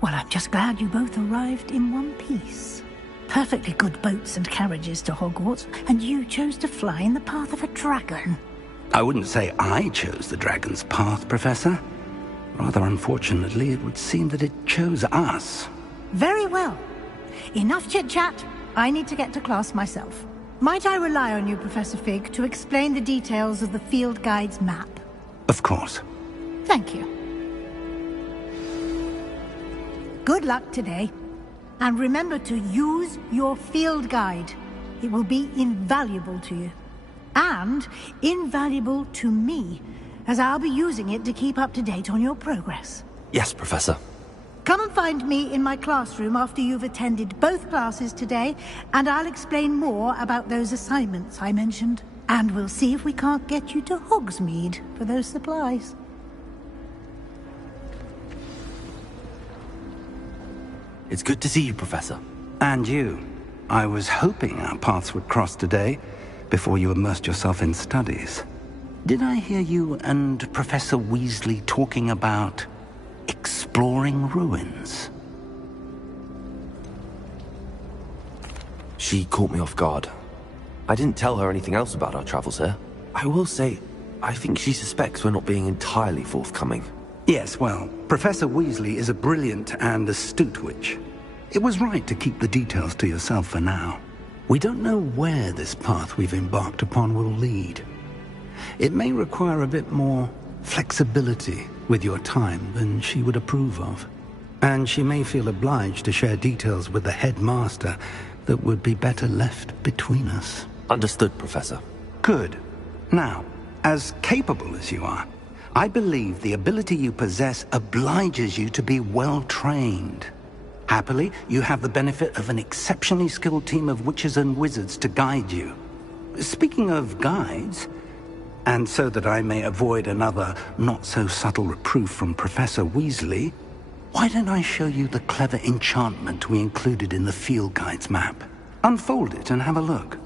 Well, I'm just glad you both arrived in one piece. Perfectly good boats and carriages to Hogwarts, and you chose to fly in the path of a dragon. I wouldn't say I chose the dragon's path, Professor. Rather unfortunately, it would seem that it chose us. Very well. Enough chit-chat. I need to get to class myself. Might I rely on you, Professor Fig, to explain the details of the field guide's map? Of course. Thank you. Good luck today. And remember to use your field guide. It will be invaluable to you. And invaluable to me, as I'll be using it to keep up to date on your progress. Yes, Professor. Come and find me in my classroom after you've attended both classes today, and I'll explain more about those assignments I mentioned. And we'll see if we can't get you to Hogsmeade for those supplies. It's good to see you, Professor. And you. I was hoping our paths would cross today, before you immersed yourself in studies. Did I hear you and Professor Weasley talking about exploring ruins? She caught me off guard. I didn't tell her anything else about our travels here. I will say, I think she suspects we're not being entirely forthcoming. Yes, well, Professor Weasley is a brilliant and astute witch. It was right to keep the details to yourself for now. We don't know where this path we've embarked upon will lead. It may require a bit more flexibility with your time than she would approve of. And she may feel obliged to share details with the headmaster that would be better left between us. Understood, Professor. Good. Now, as capable as you are, I believe the ability you possess obliges you to be well trained. Happily, you have the benefit of an exceptionally skilled team of witches and wizards to guide you. Speaking of guides, and so that I may avoid another not-so-subtle reproof from Professor Weasley, why don't I show you the clever enchantment we included in the field guide's map? Unfold it and have a look.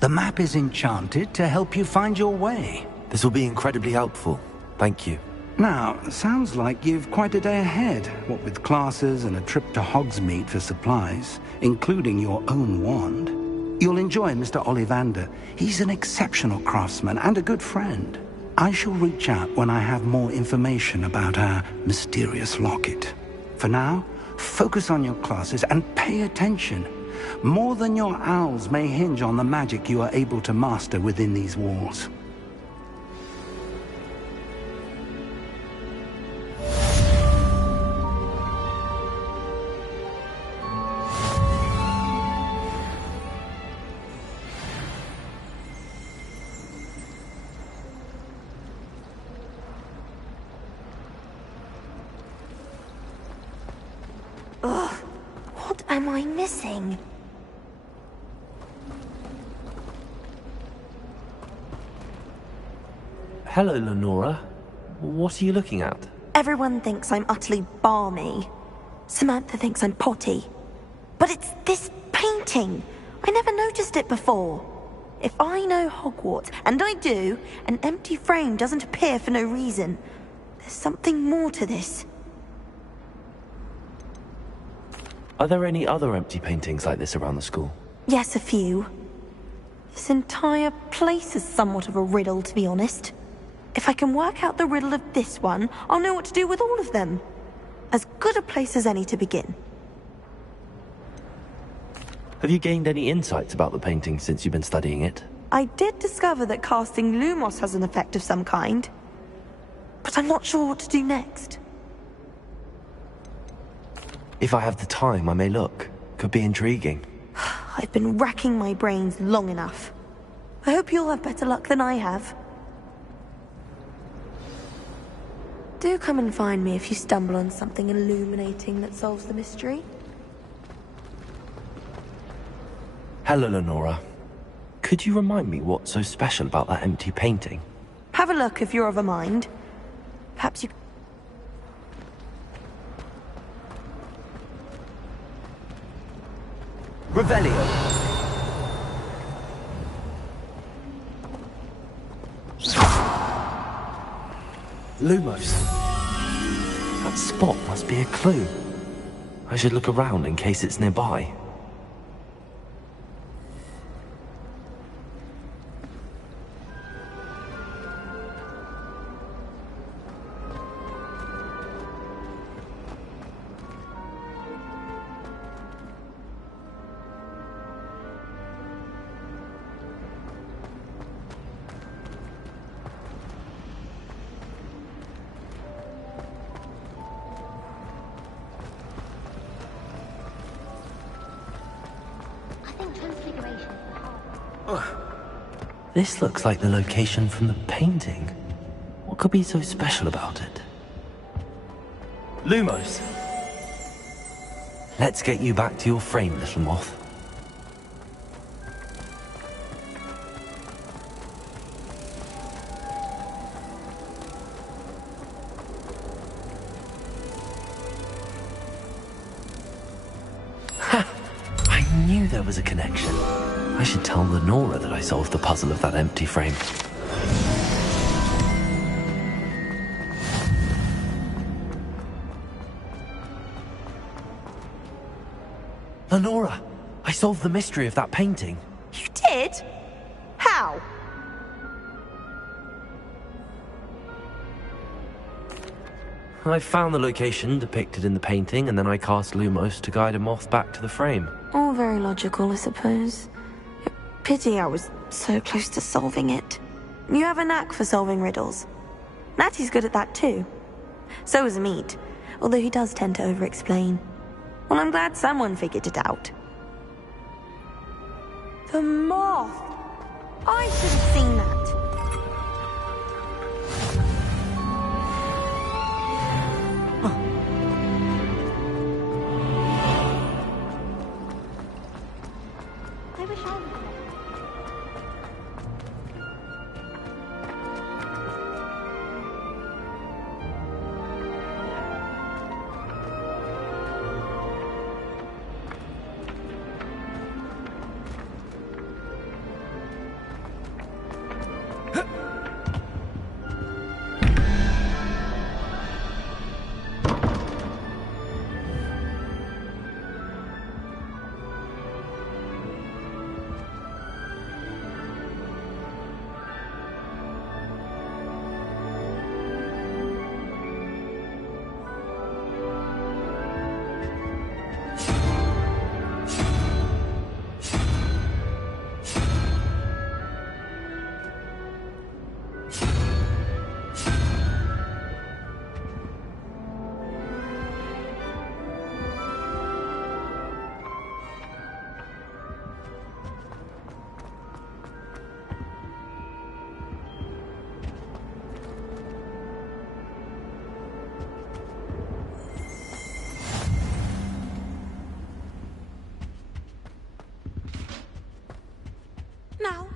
The map is enchanted to help you find your way. This will be incredibly helpful. Thank you. Now, sounds like you've quite a day ahead, what with classes and a trip to Hogsmeade for supplies, including your own wand. You'll enjoy Mr. Ollivander. He's an exceptional craftsman and a good friend. I shall reach out when I have more information about our mysterious locket. For now, focus on your classes and pay attention. More than your owls may hinge on the magic you are able to master within these walls. Ugh, what am I missing? Hello, Lenora. What are you looking at? Everyone thinks I'm utterly balmy. Samantha thinks I'm potty. But it's this painting. I never noticed it before. If I know Hogwarts, and I do, an empty frame doesn't appear for no reason. There's something more to this. Are there any other empty paintings like this around the school? Yes, a few. This entire place is somewhat of a riddle, to be honest. If I can work out the riddle of this one, I'll know what to do with all of them. As good a place as any to begin. Have you gained any insights about the painting since you've been studying it? I did discover that casting Lumos has an effect of some kind. But I'm not sure what to do next. If I have the time, I may look. Could be intriguing. I've been racking my brains long enough. I hope you'll have better luck than I have. Do come and find me if you stumble on something illuminating that solves the mystery. Hello, Lenora. Could you remind me what's so special about that empty painting? Have a look if you're of a mind. Perhaps you... Revelio! Lumos. That spot must be a clue. I should look around in case it's nearby. This looks like the location from the painting. What could be so special about it? Lumos! Let's get you back to your frame, little moth. Ha! I knew there was a connection. I should tell Lenora that I solved the puzzle of that empty frame. Lenora, I solved the mystery of that painting. You did? How? I found the location depicted in the painting, and then I cast Lumos to guide a moth back to the frame. All very logical, I suppose. Pity I was so close to solving it. You have a knack for solving riddles. Natty's good at that too. So is Amit, although he does tend to over-explain. Well, I'm glad someone figured it out. The moth! I should have seen that. I wish I was there. Now.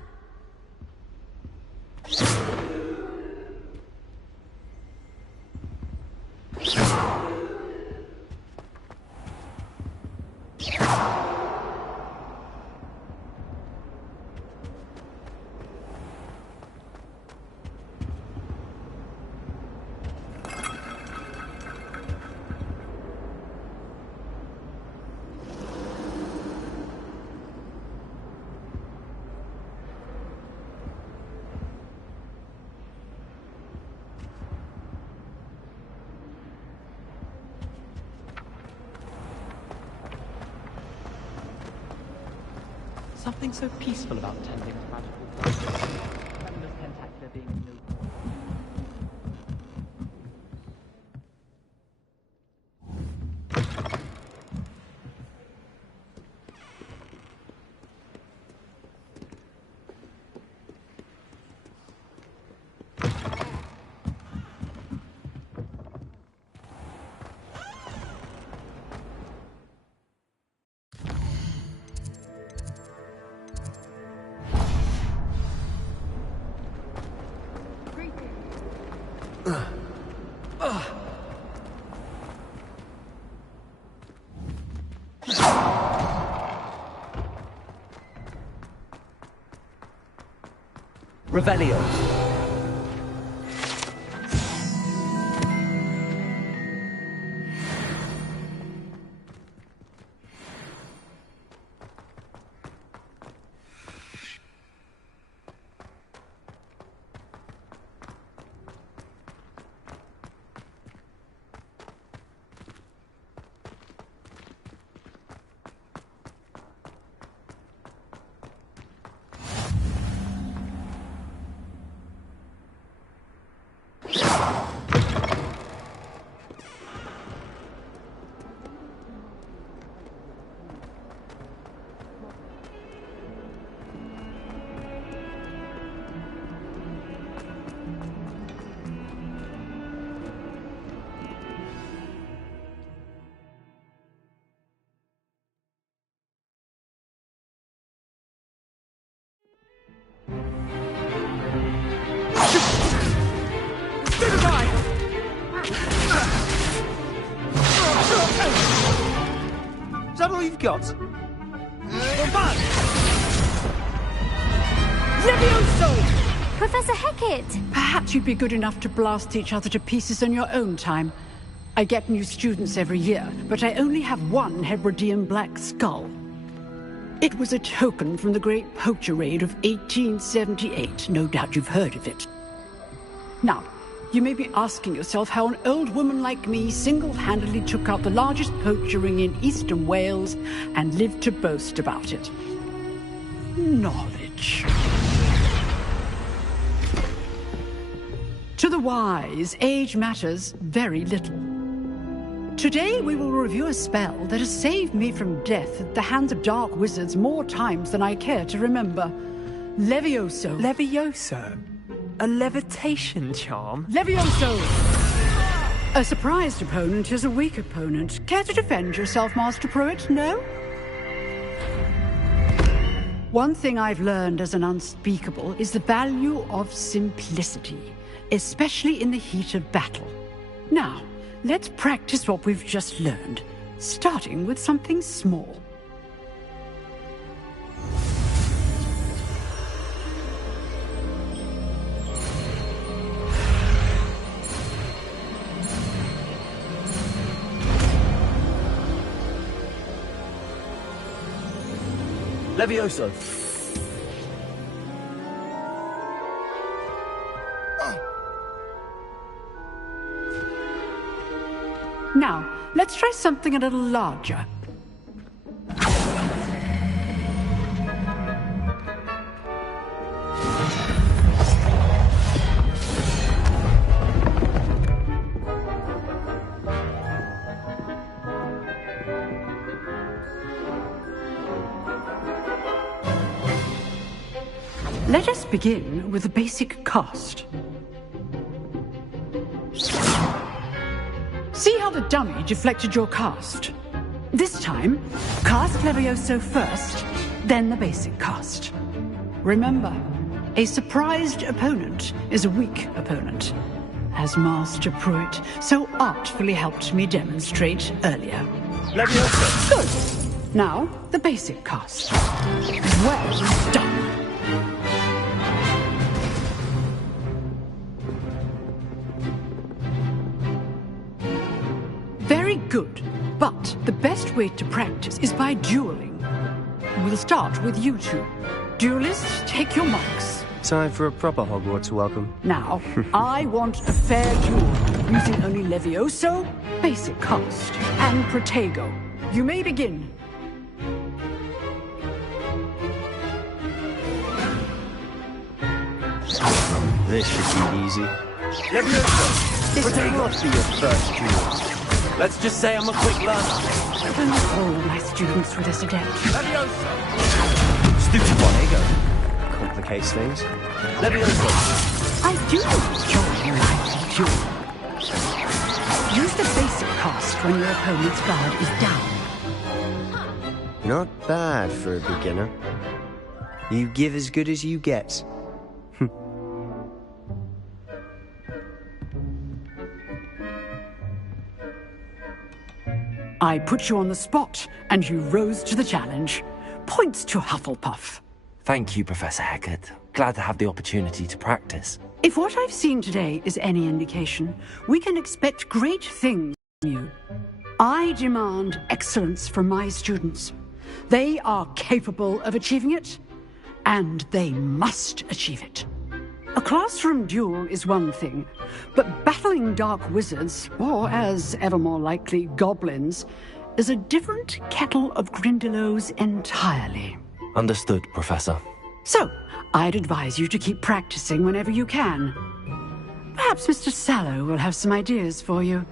Something so peaceful about tending to magical processes. Tremendous tentacular being a no. Revelio. Is that all you've got? Levioso! Professor Hecat! Perhaps you'd be good enough to blast each other to pieces on your own time. I get new students every year, but I only have one Hebridean black skull. It was a token from the Great Poacher Raid of 1878. No doubt you've heard of it. Now, you may be asking yourself how an old woman like me single-handedly took out the largest poacher ring in eastern Wales and lived to boast about it. Knowledge. To the wise, age matters very little. Today we will review a spell that has saved me from death at the hands of dark wizards more times than I care to remember. Levioso. Levioso? A levitation charm? Levioso! A surprised opponent is a weak opponent. Care to defend yourself, Master Pruitt? No? One thing I've learned as an unspeakable is the value of simplicity, especially in the heat of battle. Now, let's practice what we've just learned, starting with something small. Levioso. Now, let's try something a little larger. Let us begin with the basic cast. See how the dummy deflected your cast? This time, cast Levioso first, then the basic cast. Remember, a surprised opponent is a weak opponent, as Master Pruitt so artfully helped me demonstrate earlier. Levioso! Good. Now, the basic cast. Well done. Very good, but the best way to practice is by dueling. We'll start with you two. Duelists, take your marks. Time for a proper Hogwarts welcome. Now, I want a fair duel, using only Levioso, basic cast, and Protego. You may begin. This should be easy. Levioso! This must be your first duel. Let's just say I'm a quick learner. Almost all of my students were this adept. Levioso! Stupid Protego. Complicates things. Levioso! I do enjoy your lively duel. Use the basic cast when your opponent's guard is down. Not bad for a beginner. You give as good as you get. I put you on the spot, and you rose to the challenge. Points to Hufflepuff. Thank you, Professor Hecat. Glad to have the opportunity to practice. If what I've seen today is any indication, we can expect great things from you. I demand excellence from my students. They are capable of achieving it, and they must achieve it. A classroom duel is one thing, but battling dark wizards, or as ever more likely, goblins, is a different kettle of Grindylows entirely. Understood, Professor. So, I'd advise you to keep practicing whenever you can. Perhaps Mr. Sallow will have some ideas for you.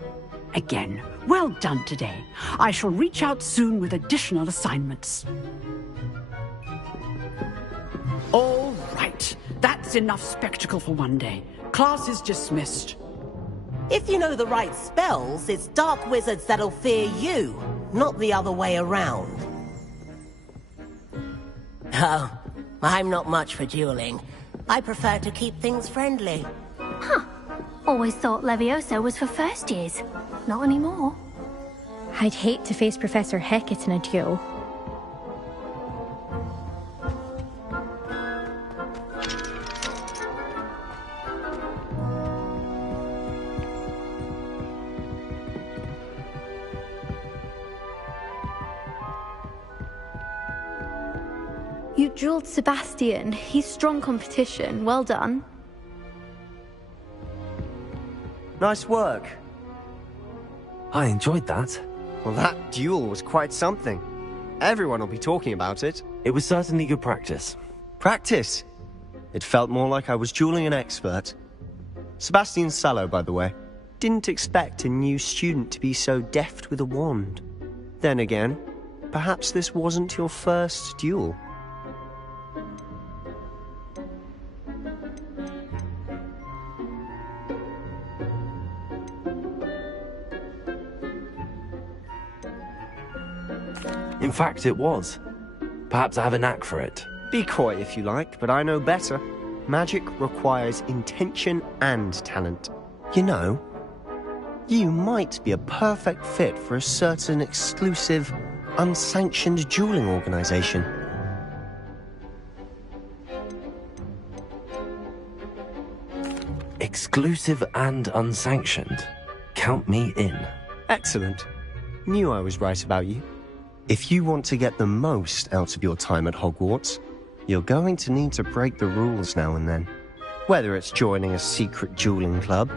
Again, well done today. I shall reach out soon with additional assignments. All right. That's enough spectacle for one day. Class is dismissed. If you know the right spells, it's dark wizards that'll fear you, not the other way around. Oh, I'm not much for dueling. I prefer to keep things friendly. Huh. Always thought Leviosa was for first years. Not anymore. I'd hate to face Professor Hecat in a duel. You dueled Sebastian. He's strong competition. Well done. Nice work. I enjoyed that. Well, that duel was quite something. Everyone will be talking about it. It was certainly good practice. Practice? It felt more like I was dueling an expert. Sebastian Sallow, by the way. Didn't expect a new student to be so deft with a wand. Then again, perhaps this wasn't your first duel. In fact, it was. Perhaps I have a knack for it. Be coy if you like, but I know better. Magic requires intention and talent. You know, you might be a perfect fit for a certain exclusive, unsanctioned dueling organization. Exclusive and unsanctioned. Count me in. Excellent. Knew I was right about you. If you want to get the most out of your time at Hogwarts, you're going to need to break the rules now and then. Whether it's joining a secret dueling club,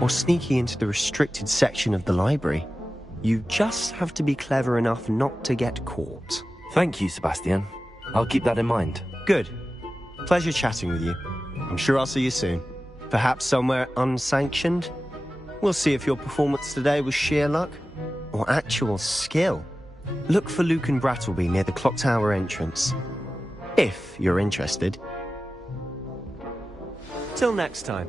or sneaking into the restricted section of the library, you just have to be clever enough not to get caught. Thank you, Sebastian. I'll keep that in mind. Good. Pleasure chatting with you. I'm sure I'll see you soon. Perhaps somewhere unsanctioned? We'll see if your performance today was sheer luck, or actual skill. Look for Luke and Brattleby near the clock tower entrance. If you're interested. Till next time.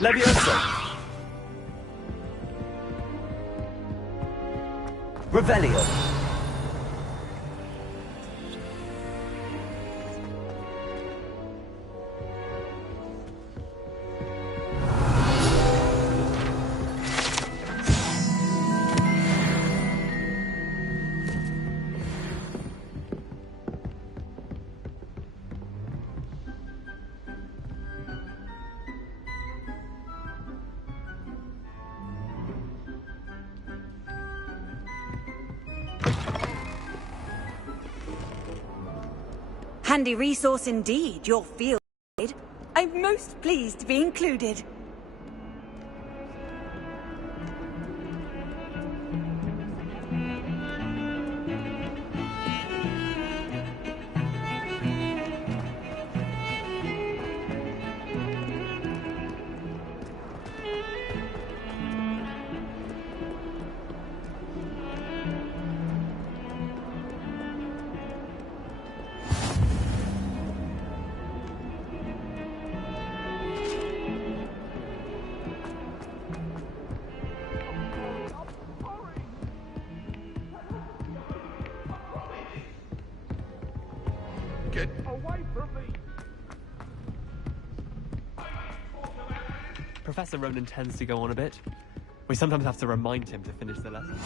Leviosa! Revelio! Handy resource indeed, your field guide. I'm most pleased to be included. Get away from me! Professor Ronan tends to go on a bit. We sometimes have to remind him to finish the lesson.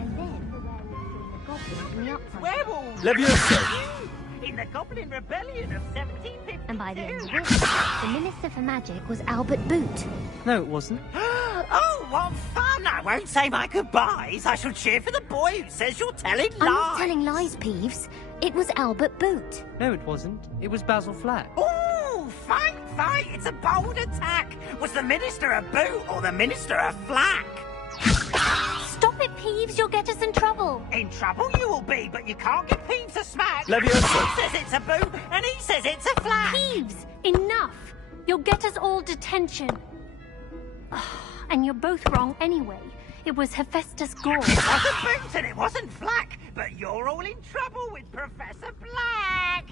And then the werewolf joined the goblins in the upright. Werewolves! Levioso! In the Goblin Rebellion of 1752. And by the end of it, the Minister for Magic was Albert Boot. No, it wasn't. Oh, what fun! I won't say my goodbyes. I shall cheer for the boy who says you're telling lies. I'm not telling lies, Peeves. It was Albert Boot. No, it wasn't. It was Basil Flack. Ooh, fight! It's a bold attack. Was the Minister a boot or the Minister a flack? Stop it, Peeves. You'll get us in trouble. In trouble you will be, but you can't give Peeves a smack. Levioso! He says it's a boot, and he says it's a flack. Peeves, enough. You'll get us all detention. And you're both wrong anyway. It was Hephaestus Gore. It wasn't boot and it wasn't flack, but you're all in trouble with Professor Black.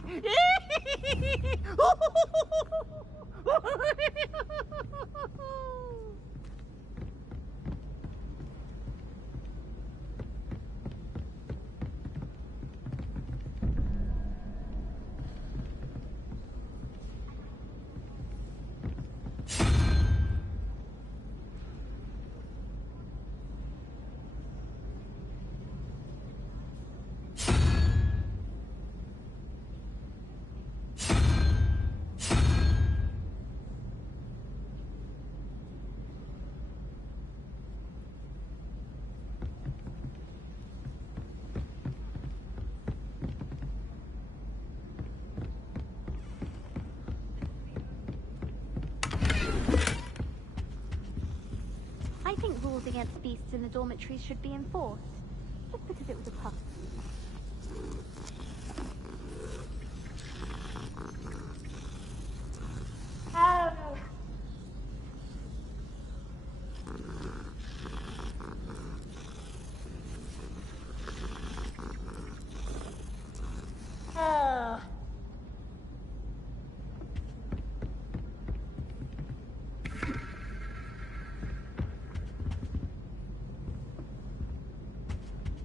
I think rules against beasts in the dormitories should be enforced. Just because it was a puff.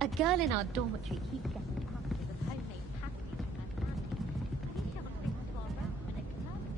A girl in our dormitory keeps getting packages of homemade pasties from her family. I think she'll bring her to our room when it comes.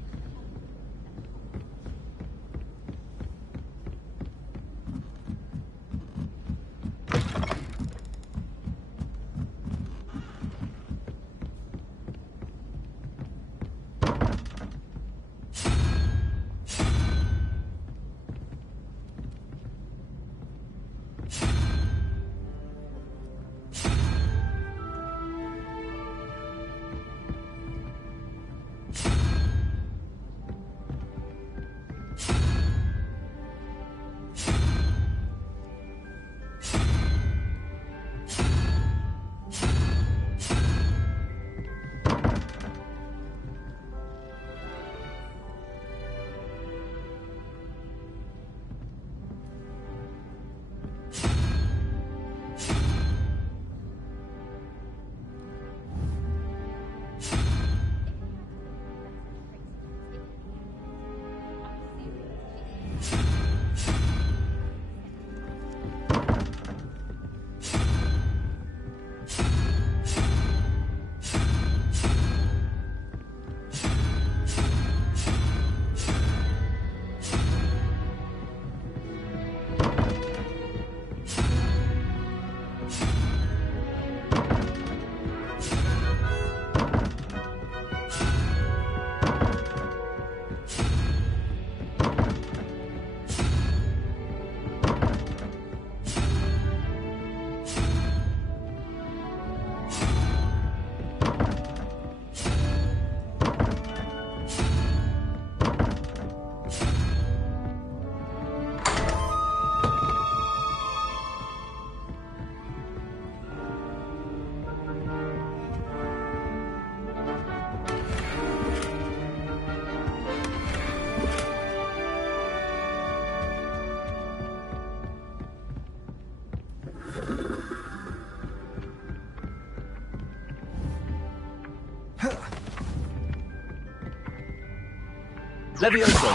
Levioso!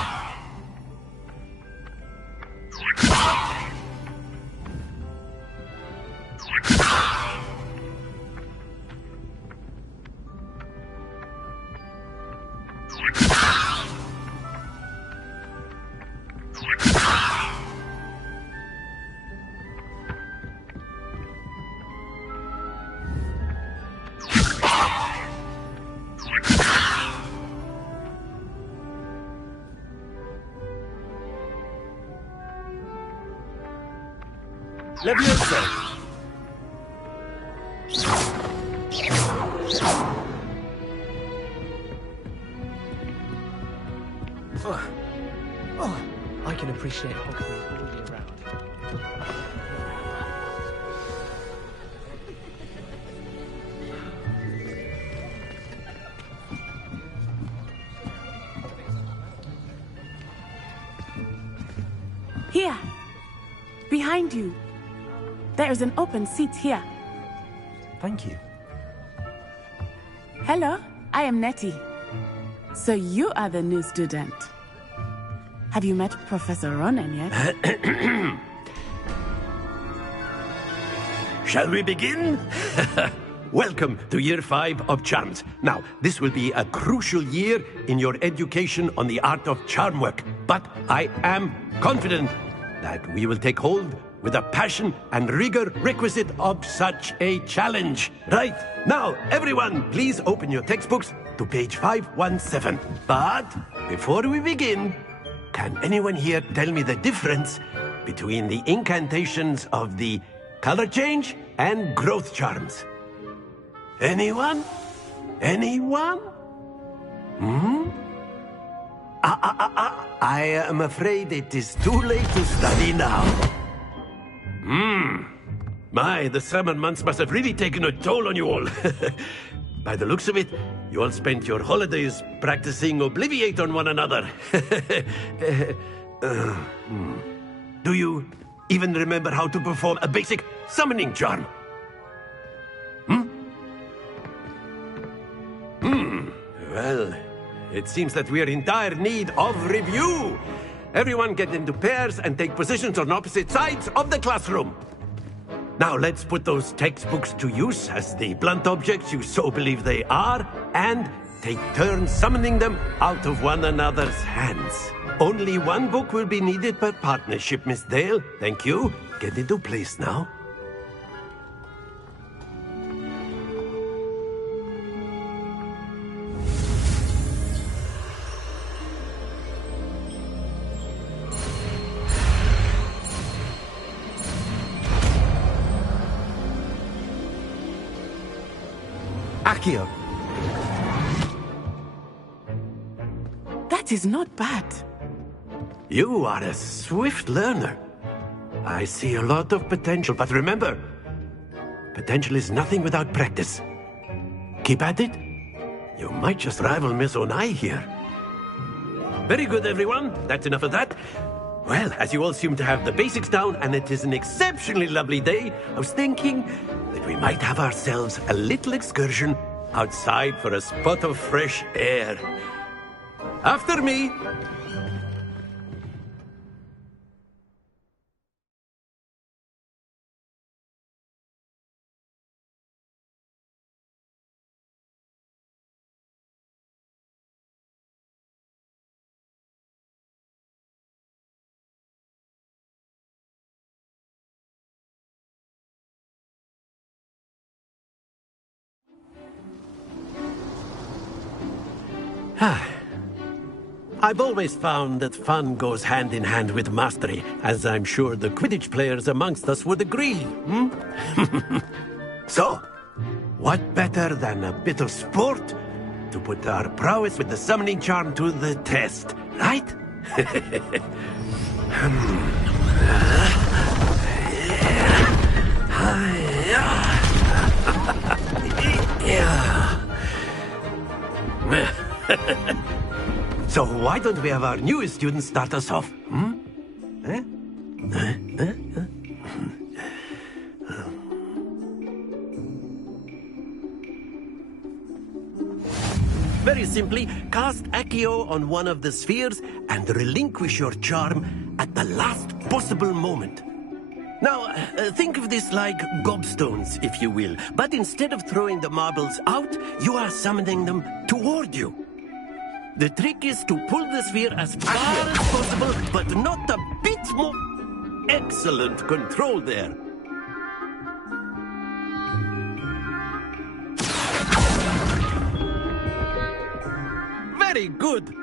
Leviosa! Oh, I can appreciate Hogwarts all year round. Here. Behind you. There is an open seat here. Thank you. Hello, I am Nettie. So you are the new student. Have you met Professor Ronan yet? Shall we begin? Welcome to Year 5 of Charms. Now, this will be a crucial year in your education on the art of charm work, but I am confident that we will take hold with the passion and rigor requisite of such a challenge. Right, now, everyone, please open your textbooks to page 517. But before we begin, can anyone here tell me the difference between the incantations of the color change and growth charms? Anyone? Anyone? I am afraid it is too late to study now. My, the summer months must have really taken a toll on you all. By the looks of it, you all spent your holidays practicing Obliviate on one another. Do you even remember how to perform a basic summoning charm? Well, it seems that we are in dire need of review. Everyone get into pairs and take positions on opposite sides of the classroom. Now let's put those textbooks to use as the blunt objects you so believe they are, and take turns summoning them out of one another's hands. Only one book will be needed per partnership, Miss Dale. Thank you. Get into place now. Accio. That is not bad. You are a swift learner. I see a lot of potential, but remember, potential is nothing without practice. Keep at it. You might just rival Miss Onai here. Very good, everyone. That's enough of that. Well, as you all seem to have the basics down, and it is an exceptionally lovely day, I was thinking that we might have ourselves a little excursion outside for a spot of fresh air. After me. I've always found that fun goes hand in hand with mastery, as I'm sure the Quidditch players amongst us would agree. So, what better than a bit of sport to put our prowess with the summoning charm to the test, right? So why don't we have our newest student start us off? Very simply, cast Accio on one of the spheres and relinquish your charm at the last possible moment. Now, think of this like gobstones, if you will. But instead of throwing the marbles out, you are summoning them toward you. The trick is to pull the sphere as far as possible, but not a bit more. Excellent control there. Very good.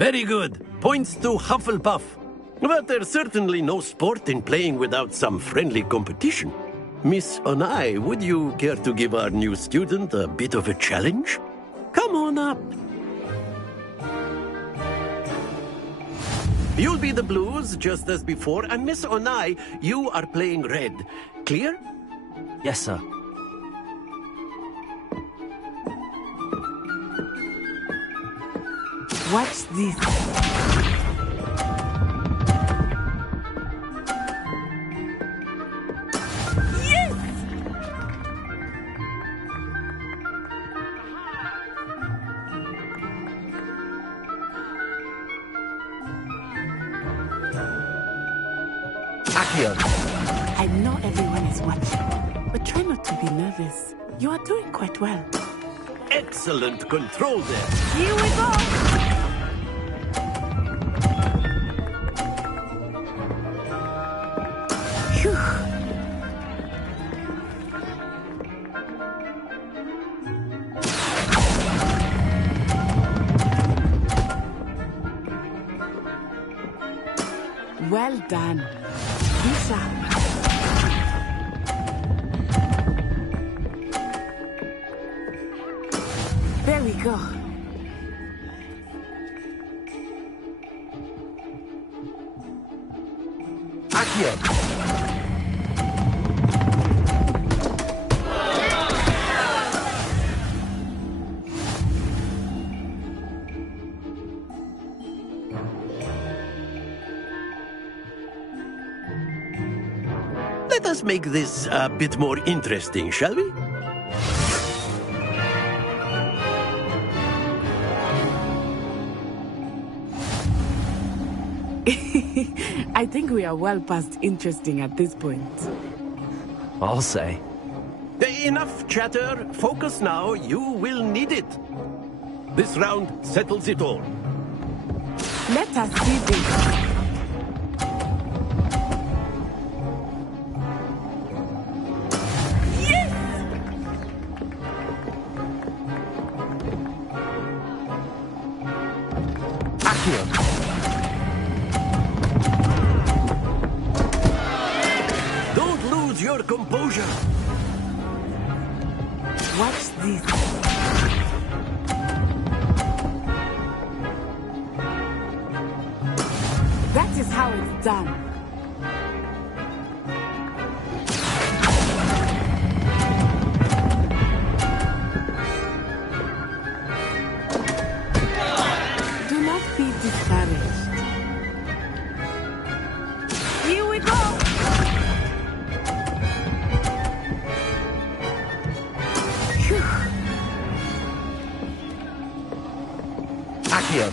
Very good. Points to Hufflepuff. But there's certainly no sport in playing without some friendly competition. Miss Onai, would you care to give our new student a bit of a challenge? Come on up. You'll be the blues, just as before, and Miss Onai, you are playing red. Clear? Yes, sir. Watch this. Yes! Accio. I know everyone is watching, but try not to be nervous. You are doing quite well. Excellent control there. Here we go! Phew. Well done. Be sharp. There we go. Accio. Let us make this a bit more interesting, shall we? I think we are well past interesting at this point. I'll say. Enough chatter. Focus now. You will need it. This round settles it all. Let us see this. Don't lose your composure. Watch this. That is how it's done. Do not be discouraged. Here we go. Phew. Accio.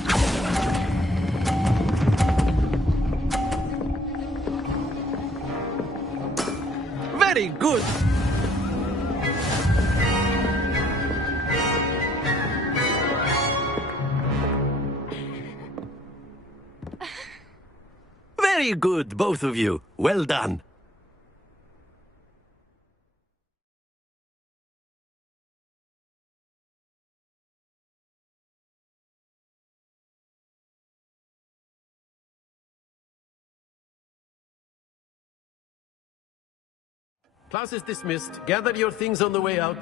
Very good. Very good, both of you. Well done. Class is dismissed. Gather your things on the way out.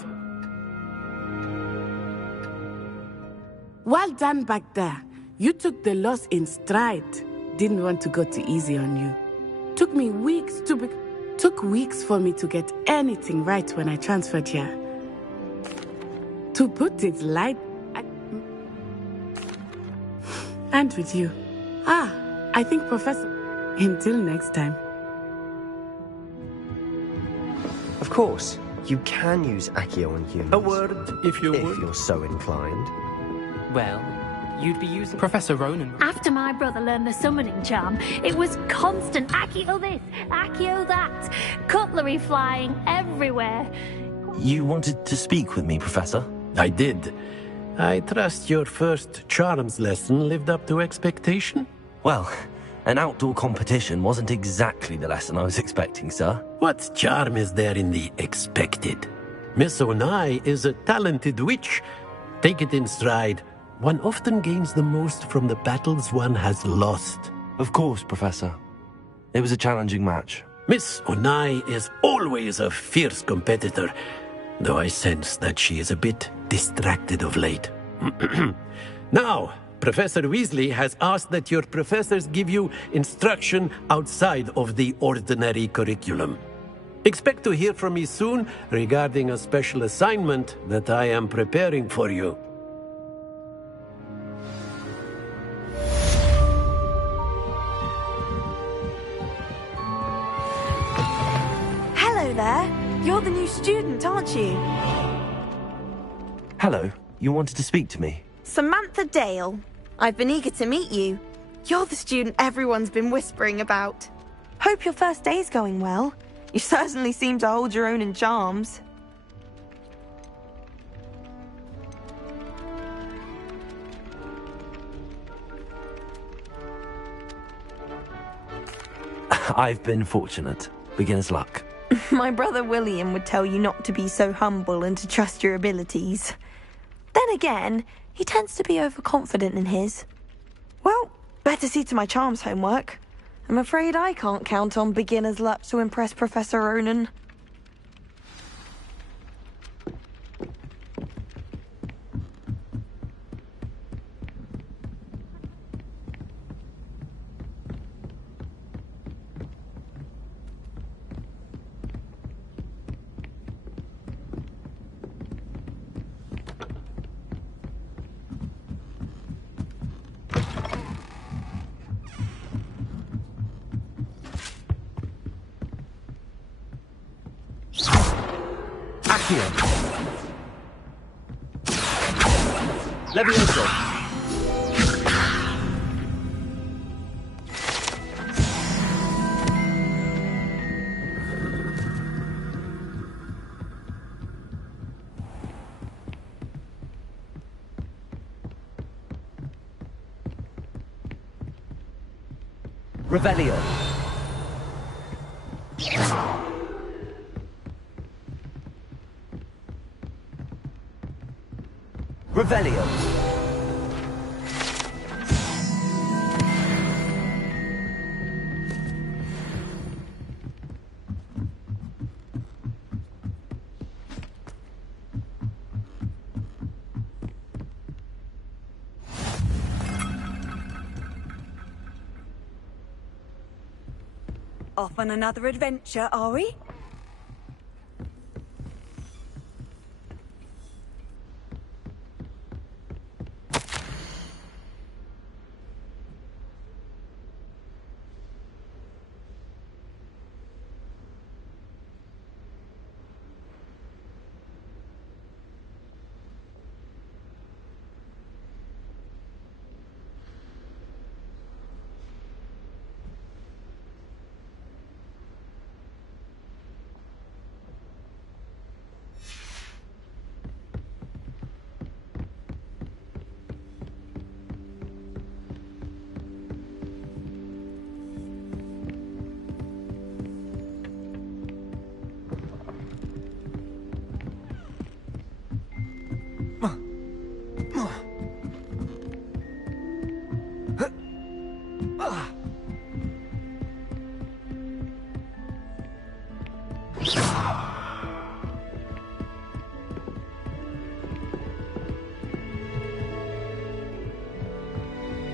Well done back there. You took the loss in stride. Didn't want to go too easy on you. Took weeks for me to get anything right when I transferred here. To put it light, and with you. I think Professor... Until next time. Of course, you can use Accio on humans. A word, if you would. If you're so inclined. Well, you'd be using Professor Ronan. After my brother learned the summoning charm, it was constant Accio this, Accio that, cutlery flying everywhere. You wanted to speak with me, Professor? I did. I trust your first charms lesson lived up to expectation? Well, an outdoor competition wasn't exactly the lesson I was expecting, sir. What charm is there in the expected? Miss Onai is a talented witch. Take it in stride. one often gains the most from the battles one has lost. Of course, Professor. It was a challenging match. Miss Onai is always a fierce competitor, though I sense that she is a bit distracted of late. Now, Professor Weasley has asked that your professors give you instruction outside of the ordinary curriculum. Expect to hear from me soon regarding a special assignment that I am preparing for you. Hello there. You're the new student, aren't you? Hello. You wanted to speak to me? Samantha Dale. I've been eager to meet you. You're the student everyone's been whispering about. Hope your first day's going well. You certainly seem to hold your own in charms. I've been fortunate. Beginner's luck. My brother William would tell you not to be so humble and to trust your abilities. Then again, he tends to be overconfident in his. Well, better see to my charms homework. I'm afraid I can't count on beginner's luck to impress Professor Ronan. Accio. Levioso. Revelio. Revelio. Off on another adventure, are we?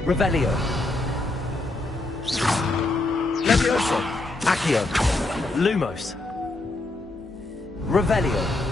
Revelio. Levioso. Accio. Lumos. Revelio.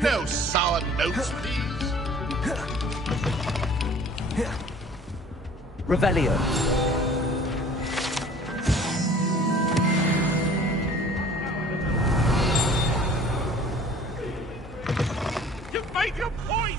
No sour notes, please. Revelio. You've made your point.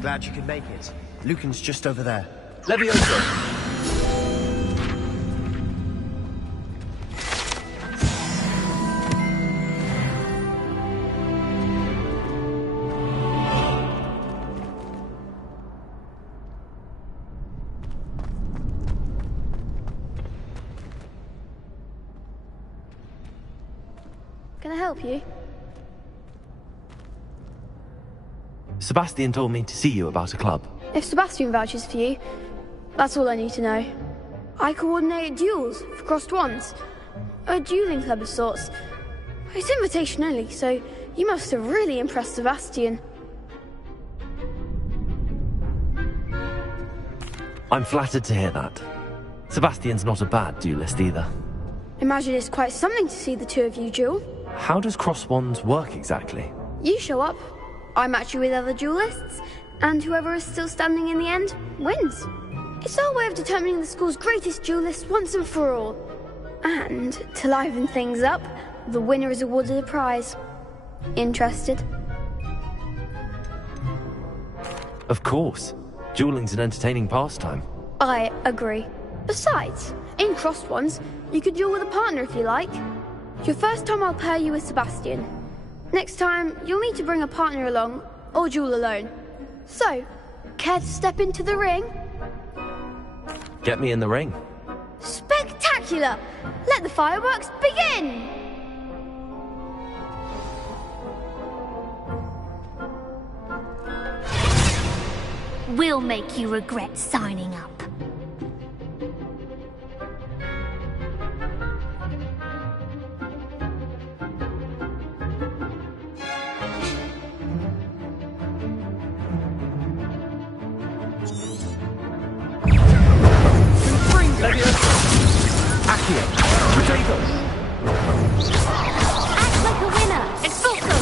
Glad you could make it. Lucan's just over there. Levioso! Can I help you? Sebastian told me to see you about a club. If Sebastian vouches for you, that's all I need to know. I coordinate duels for crossed wands. A dueling club of sorts. It's invitation only, so you must have really impressed Sebastian. I'm flattered to hear that. Sebastian's not a bad duelist either. Imagine it's quite something to see the two of you duel. How does cross wands work exactly? You show up, I match you with other duelists, and whoever is still standing in the end wins. It's our way of determining the school's greatest duelist once and for all. And to liven things up, the winner is awarded a prize. Interested? Of course. Dueling's an entertaining pastime. I agree. Besides, in crossed ones, you could duel with a partner if you like. Your first time I'll pair you with Sebastian. Next time, you'll need to bring a partner along, or duel alone. So, care to step into the ring? Get me in the ring. Spectacular! Let the fireworks begin! We'll make you regret signing up. Act like a winner! Exulto!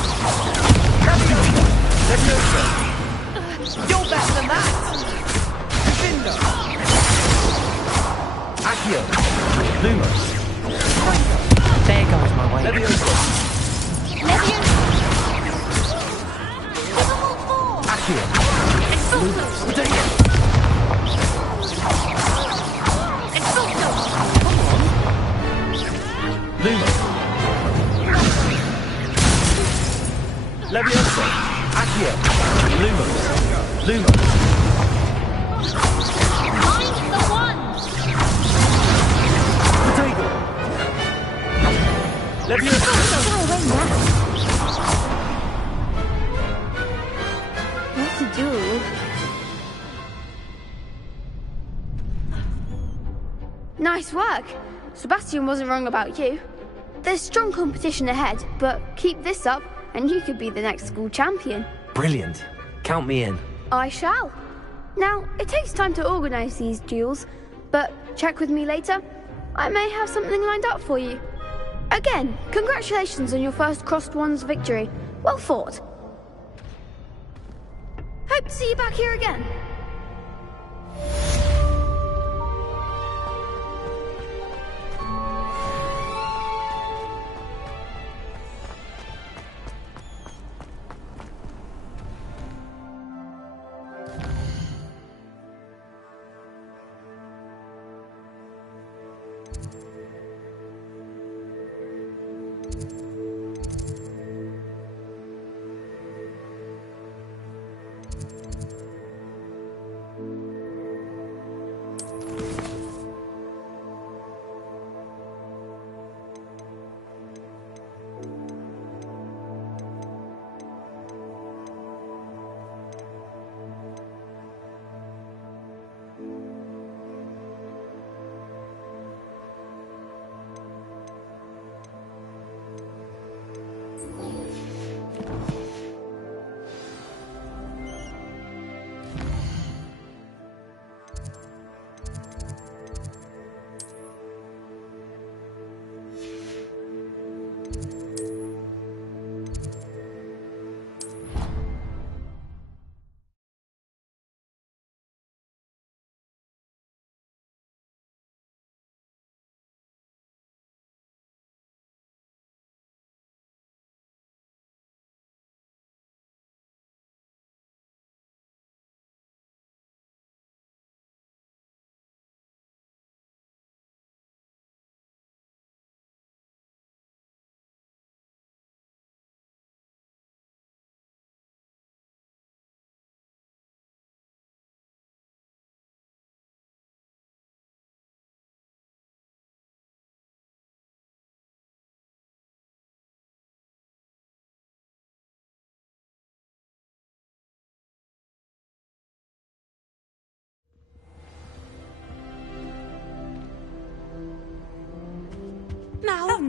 You're better than that! Defender! Accio! Lumos! There goes my way. Levioso! Accio! Lumos! Lumos! Levioso! Accio! Lumos! Lumos! Mind the ones! Potato! Levioso! What to do? Nice work! Sebastian wasn't wrong about you. There's strong competition ahead, but keep this up and you could be the next school champion. Brilliant. Count me in. I shall. Now, it takes time to organise these duels, but check with me later. I may have something lined up for you. Again, congratulations on your first crossed wands victory. Well fought. Hope to see you back here again.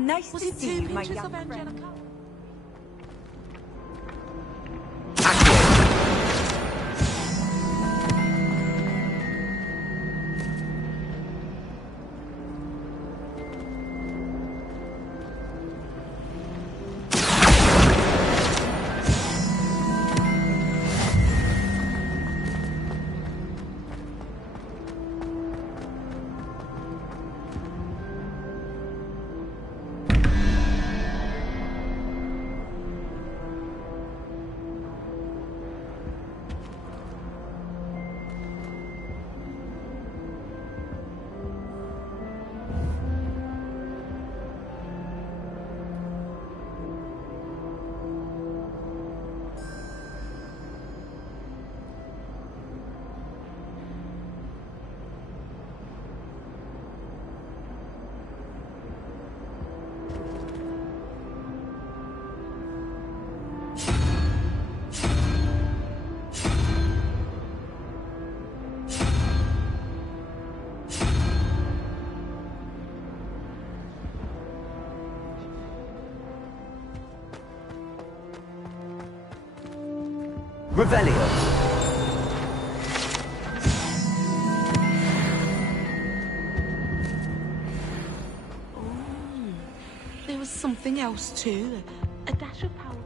Nice to see you, my young friend. Revelio. There was something else too. A dash of powder.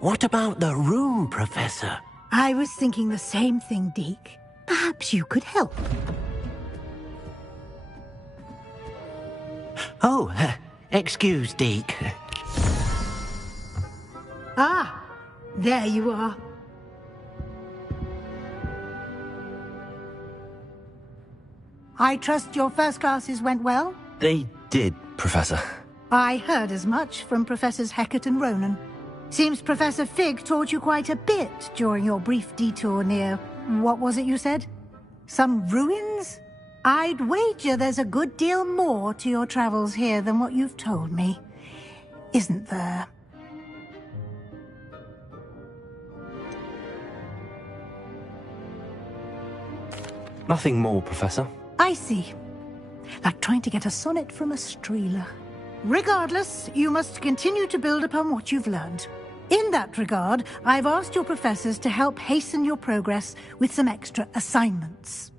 What about the room, Professor? I was thinking the same thing, Deke. Perhaps you could help. Oh, excuse, Deke. Ah, there you are. I trust your first classes went well? They did, Professor. I heard as much from Professors Hecat and Ronan. Seems Professor Fig taught you quite a bit during your brief detour near... what was it you said? Some ruins? I'd wager there's a good deal more to your travels here than what you've told me. Isn't there? Nothing more, Professor. I see. Like trying to get a sonnet from a streeler. Regardless, you must continue to build upon what you've learned. In that regard, I've asked your professors to help hasten your progress with some extra assignments.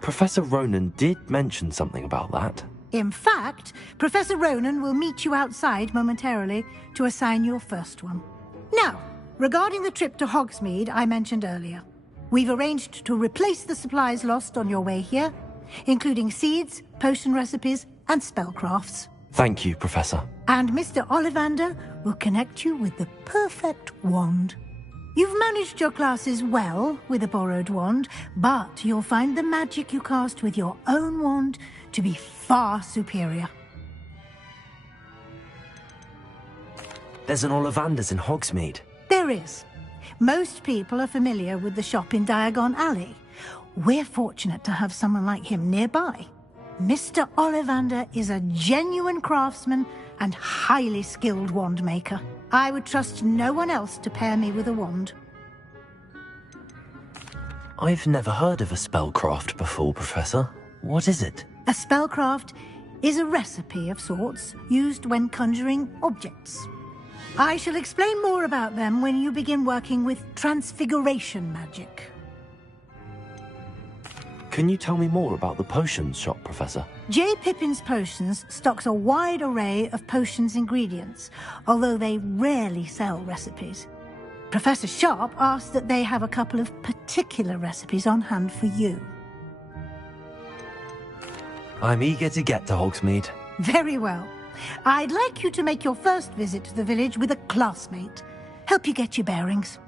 Professor Ronan did mention something about that. In fact, Professor Ronan will meet you outside momentarily to assign your first one. Now, regarding the trip to Hogsmeade I mentioned earlier, we've arranged to replace the supplies lost on your way here, including seeds, potion recipes, and spellcrafts. Thank you, Professor. And Mr. Ollivander will connect you with the perfect wand. You've managed your classes well with a borrowed wand, but you'll find the magic you cast with your own wand to be far superior. There's an Ollivander's in Hogsmeade. There is. Most people are familiar with the shop in Diagon Alley. We're fortunate to have someone like him nearby. Mr. Ollivander is a genuine craftsman and highly skilled wand maker. I would trust no one else to pair me with a wand. I've never heard of a spellcraft before, Professor. What is it? A spellcraft is a recipe of sorts used when conjuring objects. I shall explain more about them when you begin working with transfiguration magic. Can you tell me more about the potions shop, Professor? J. Pippin's Potions stocks a wide array of potions ingredients, although they rarely sell recipes. Professor Sharp asked that they have a couple of particular recipes on hand for you. I'm eager to get to Hogsmeade. Very well. I'd like you to make your first visit to the village with a classmate. Help you get your bearings.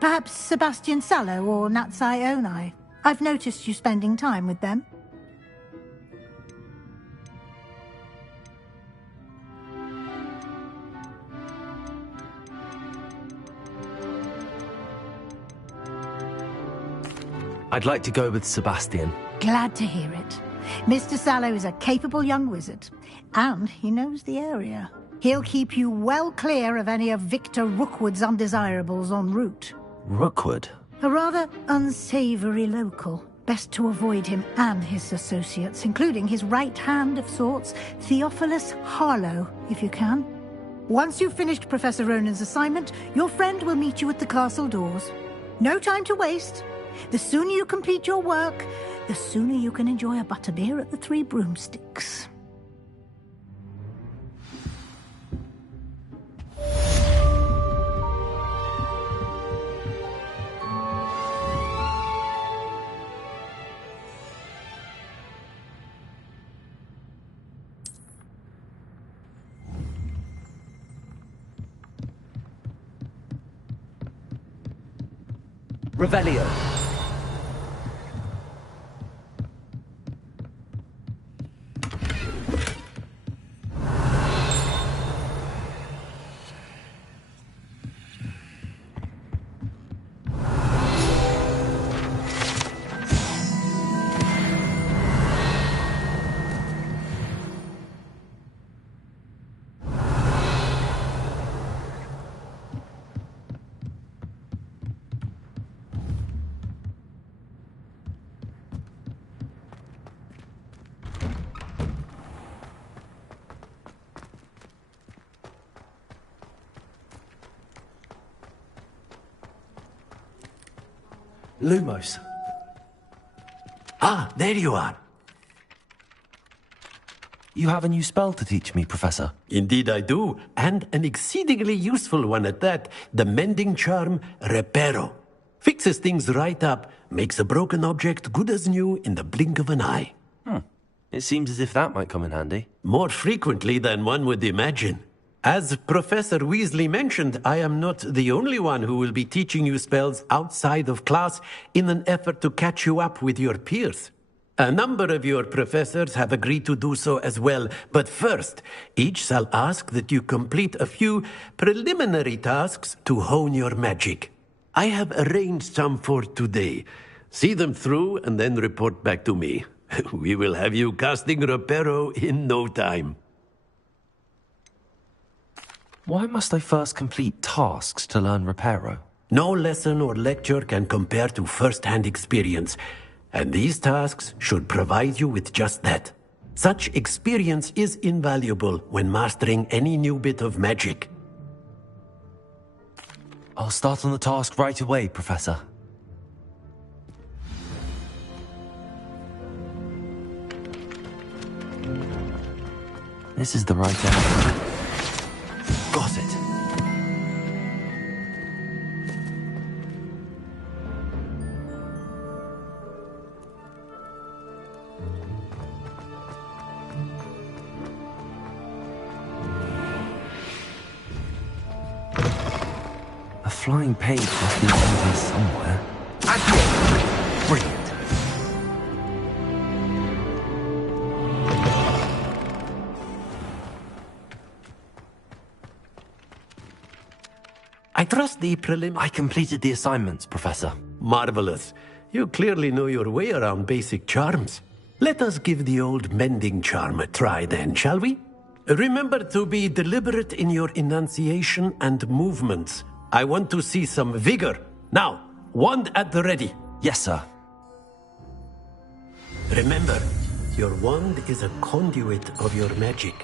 Perhaps Sebastian Sallow or Natsai Onai. I've noticed you spending time with them. I'd like to go with Sebastian. Glad to hear it. Mr. Sallow is a capable young wizard, and he knows the area. He'll keep you well clear of any of Victor Rookwood's undesirables en route. Rookwood? A rather unsavory local. Best to avoid him and his associates, including his right hand of sorts, Theophilus Harlow, if you can. Once you've finished Professor Ronan's assignment, your friend will meet you at the castle doors. No time to waste. The sooner you complete your work, the sooner you can enjoy a butterbeer at the Three Broomsticks. Revelio. Lumos. Ah, there you are. You have a new spell to teach me, Professor. Indeed I do, and an exceedingly useful one at that. The mending charm, Reparo. Fixes things right up, makes a broken object good as new in the blink of an eye. It seems as if that might come in handy. More frequently than one would imagine. As Professor Weasley mentioned, I am not the only one who will be teaching you spells outside of class in an effort to catch you up with your peers. A number of your professors have agreed to do so as well, but first, each shall ask that you complete a few preliminary tasks to hone your magic. I have arranged some for today. See them through and then report back to me. We will have you casting Reparo in no time. Why must I first complete tasks to learn Reparo? No lesson or lecture can compare to first-hand experience, and these tasks should provide you with just that. Such experience is invaluable when mastering any new bit of magic. I'll start on the task right away, Professor. This is the right answer. Got it. flying page must be around here somewhere. And here! Brilliant. I trust the prelim... I completed the assignments, Professor. Marvelous. You clearly know your way around basic charms. Let us give the old mending charm a try then, shall we? Remember to be deliberate in your enunciation and movements. I want to see some vigor. Now, wand at the ready. Yes, sir. Remember, your wand is a conduit of your magic.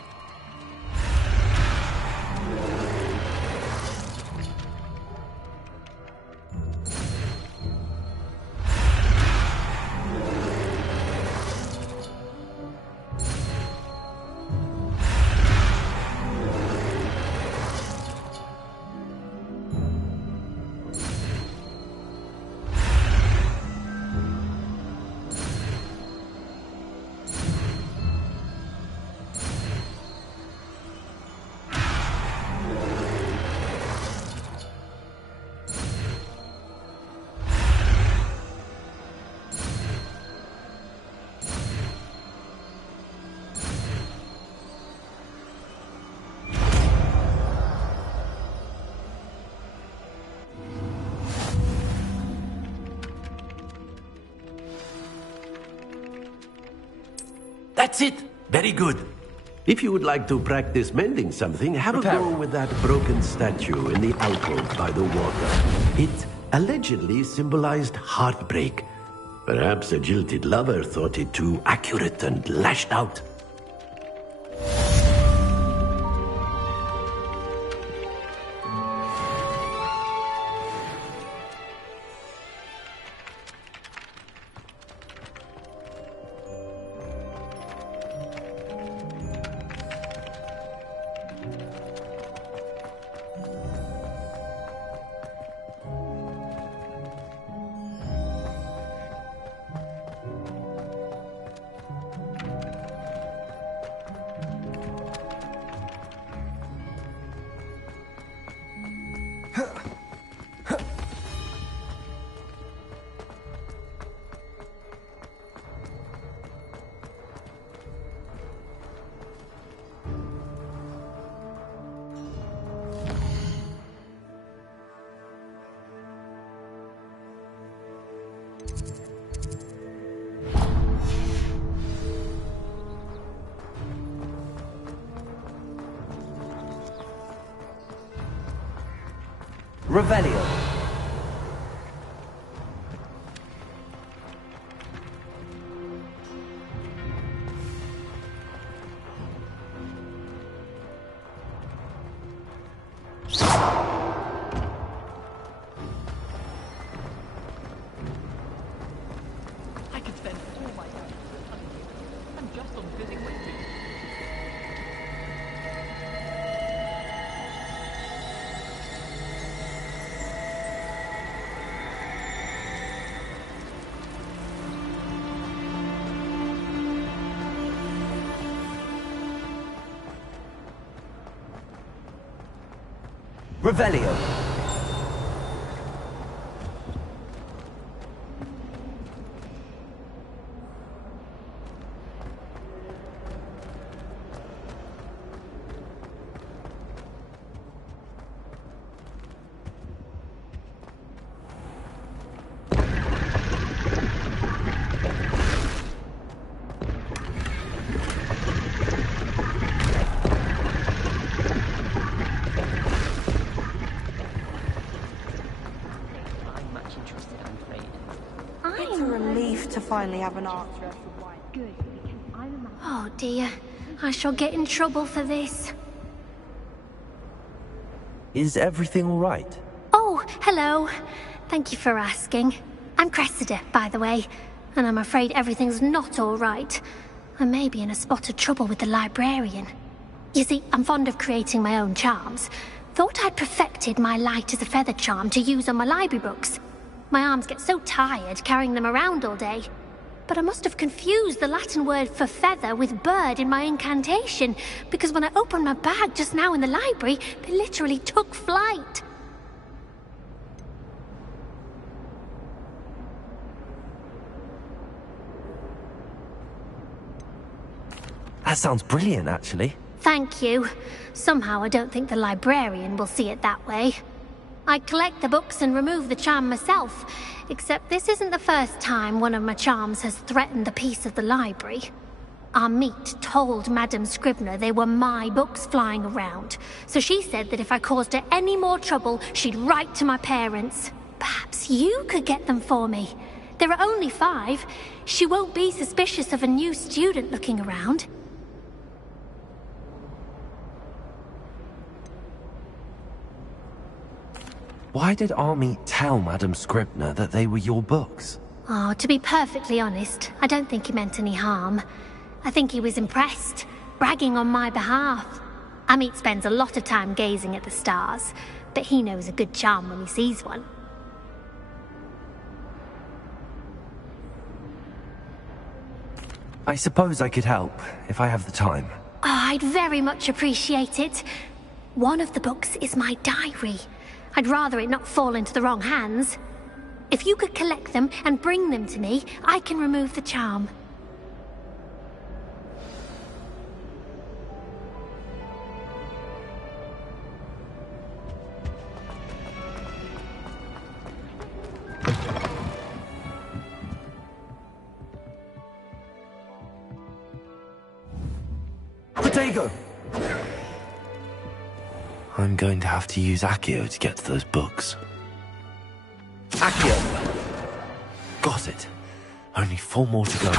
That's it! Very good. If you would like to practice mending something, have a go with that broken statue in the alcove by the water. It allegedly symbolized heartbreak. Perhaps a jilted lover thought it too accurate and lashed out. Revelio. I could spend all my time I'm just on busy waiting. Revelio. It's a relief to finally have an answer. Oh dear, I shall get in trouble for this. Is everything all right? Oh, hello. Thank you for asking. I'm Cressida, by the way, and I'm afraid everything's not all right. I may be in a spot of trouble with the librarian. You see, I'm fond of creating my own charms. Thought I'd perfected my light as a feather charm to use on my library books. My arms get so tired carrying them around all day. But I must have confused the Latin word for feather with bird in my incantation, because when I opened my bag just now in the library, they literally took flight. That sounds brilliant, actually. Thank you. Somehow I don't think the librarian will see it that way. I collect the books and remove the charm myself, except this isn't the first time one of my charms has threatened the peace of the library. Our meet told Madame Scribner they were my books flying around, so she said that if I caused her any more trouble, she'd write to my parents. Perhaps you could get them for me. There are only 5. She won't be suspicious of a new student looking around. Why did Army tell Madame Scribner that they were your books? Oh, to be perfectly honest, I don't think he meant any harm. I think he was impressed, bragging on my behalf. Amit spends a lot of time gazing at the stars, but he knows a good charm when he sees one. I suppose I could help, if I have the time. Oh, I'd very much appreciate it. One of the books is my diary. I'd rather it not fall into the wrong hands. If you could collect them and bring them to me, I can remove the charm. Potato! I'm going to have to use Accio to get to those books. Accio! Got it. Only 4 more to go.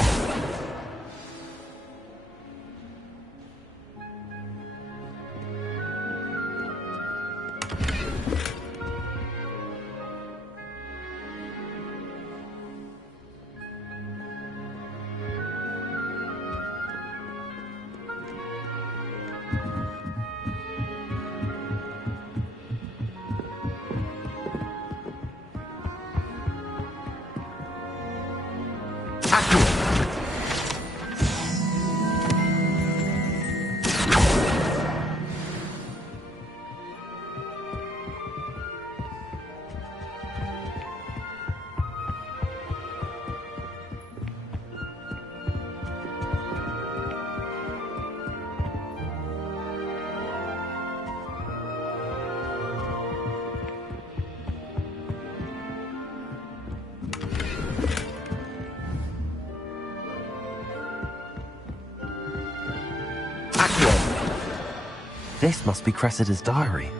This must be Cressida's diary.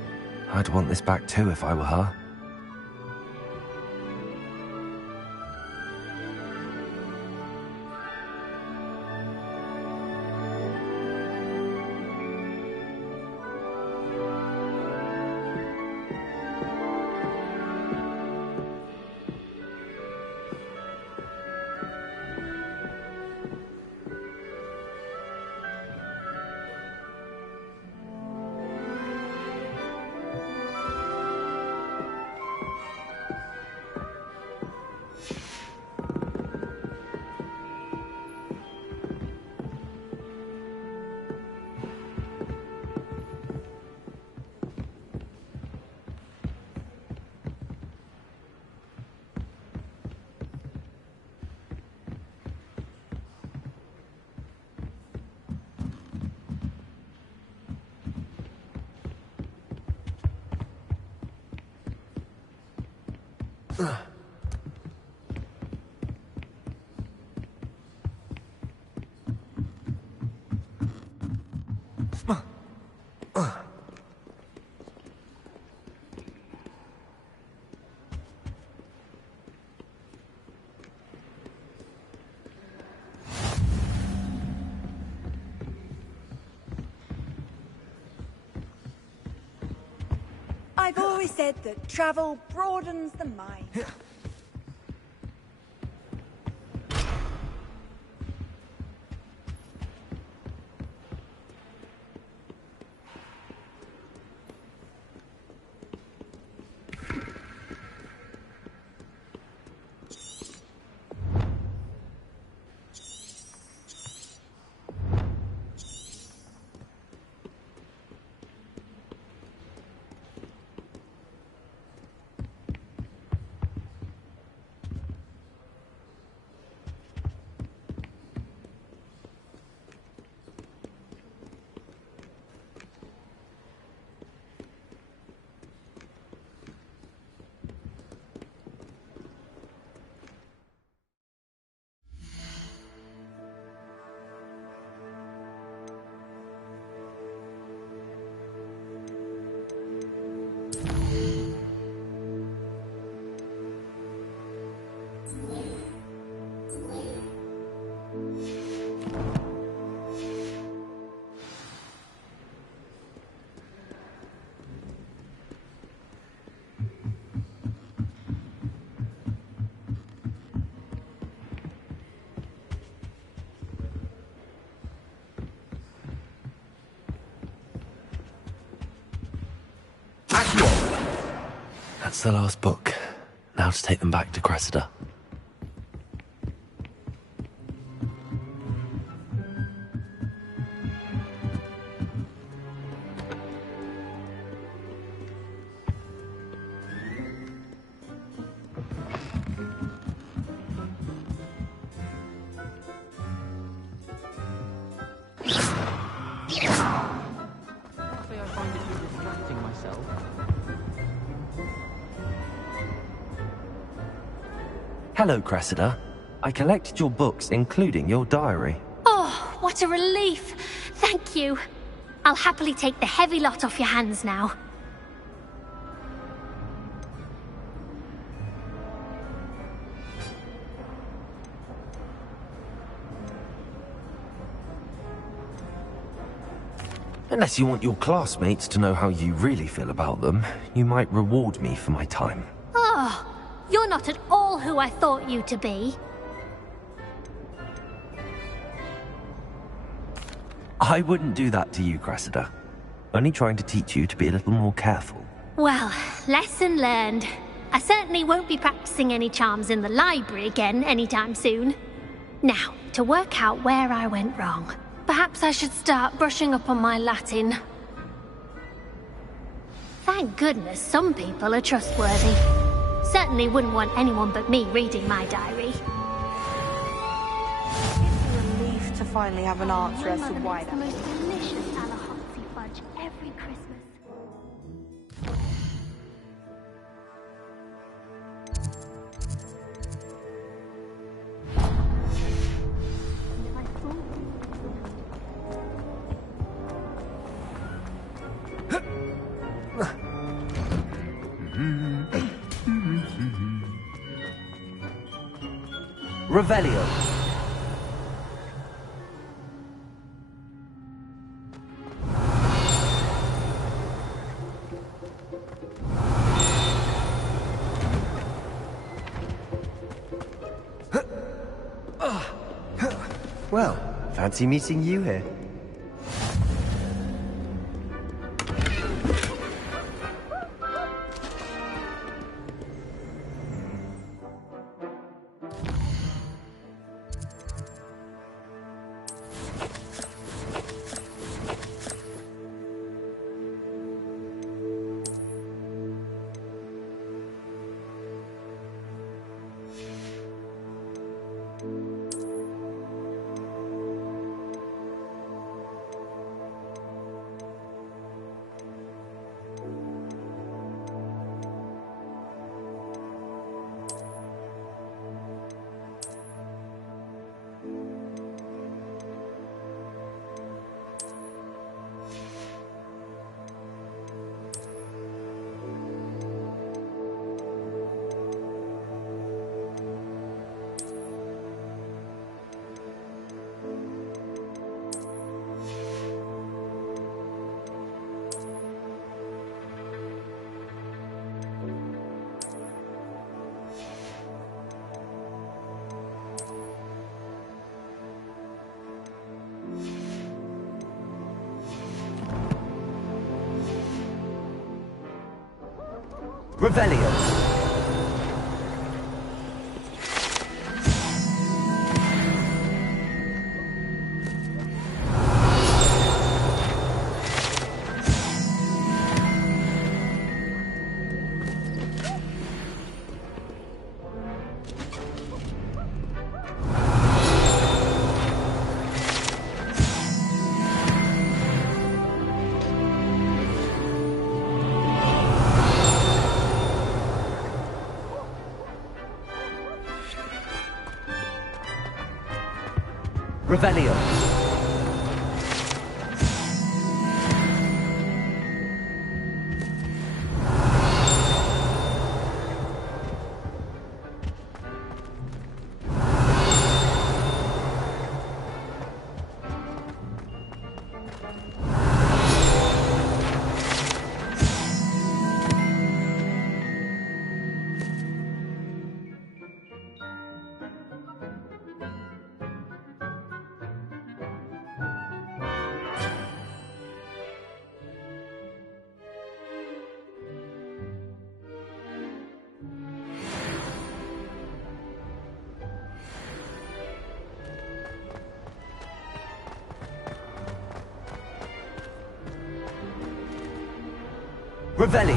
I'd want this back too if I were her. I've always said that travel broadens the mind. That's the last book. Now to take them back to Cressida. I find it too distracting myself. Hello, Cressida. I collected your books, including your diary. Oh, what a relief. Thank you. I'll happily take the heavy lot off your hands now. Unless you want your classmates to know how you really feel about them, you might reward me for my time. Oh, you're not at all who I thought you to be. I wouldn't do that to you, Cressida. Only trying to teach you to be a little more careful. Well, lesson learned. I certainly won't be practicing any charms in the library again anytime soon. Now, to work out where I went wrong. Perhaps I should start brushing up on my Latin. Thank goodness some people are trustworthy. Certainly wouldn't want anyone but me reading my diary. It's a relief to finally have an answer as to why that the most delicious Alahotsy fudge every Christmas. Revelio. Well, fancy meeting you here. Revelio. Revelio. Revelio.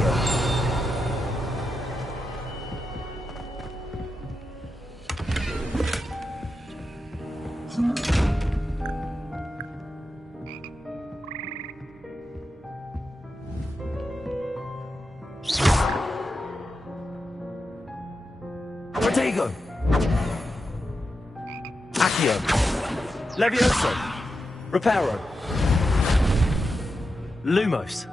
Protego. Accio. Levioso. Reparo. Lumos.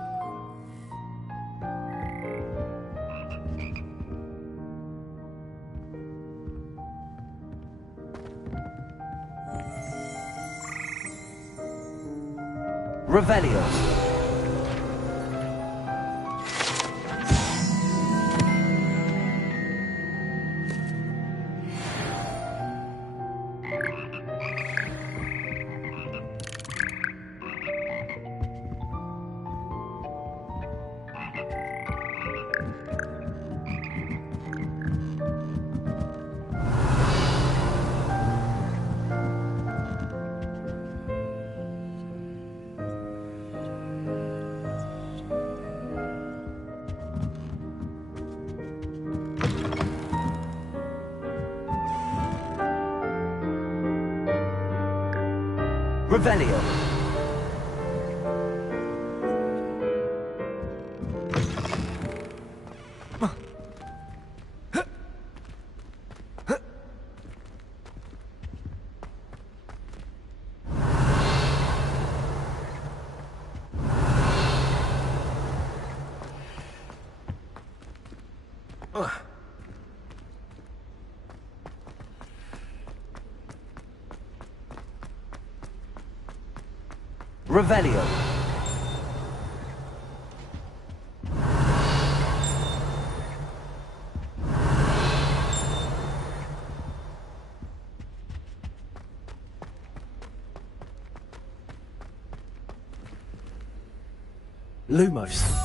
Revelio. Revelio. Revelio. Lumos.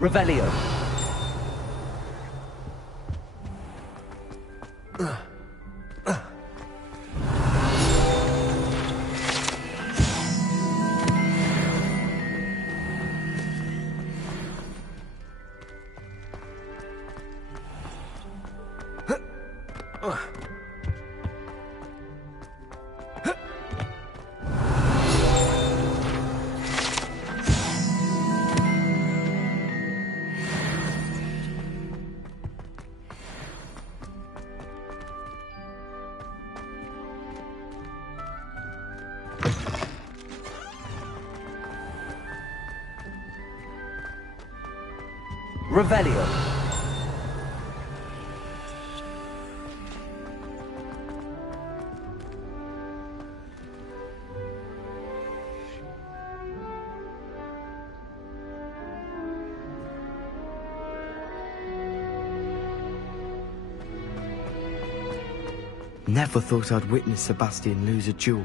Revelio. Revelio. Never thought I'd witness Sebastian lose a duel.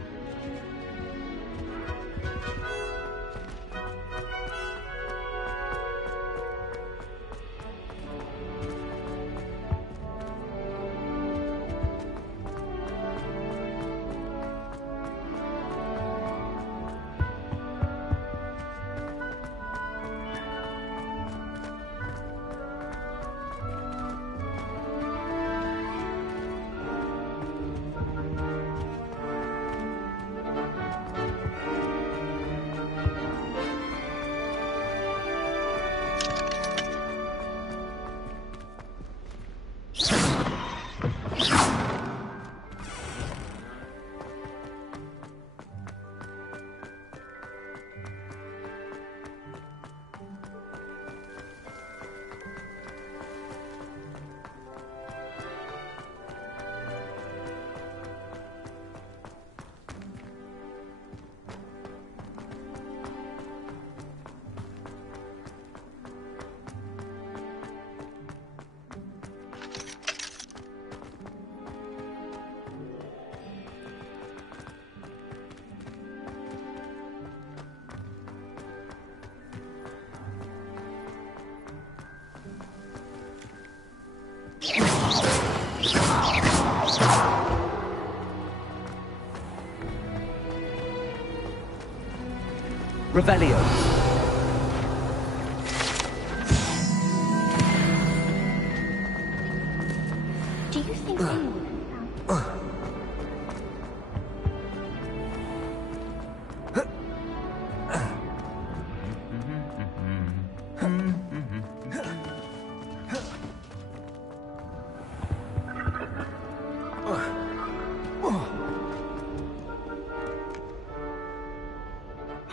Revelio. Do you think anyone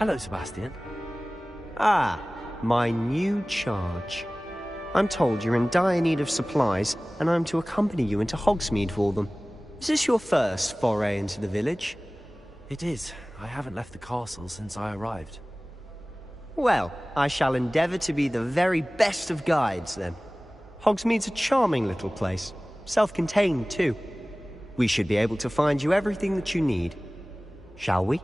Hello, Sebastian. Ah, my new charge. I'm told you're in dire need of supplies, and I'm to accompany you into Hogsmeade for them. Is this your first foray into the village? It is. I haven't left the castle since I arrived. Well, I shall endeavour to be the very best of guides, then. Hogsmeade's a charming little place. Self-contained, too. We should be able to find you everything that you need. Shall we?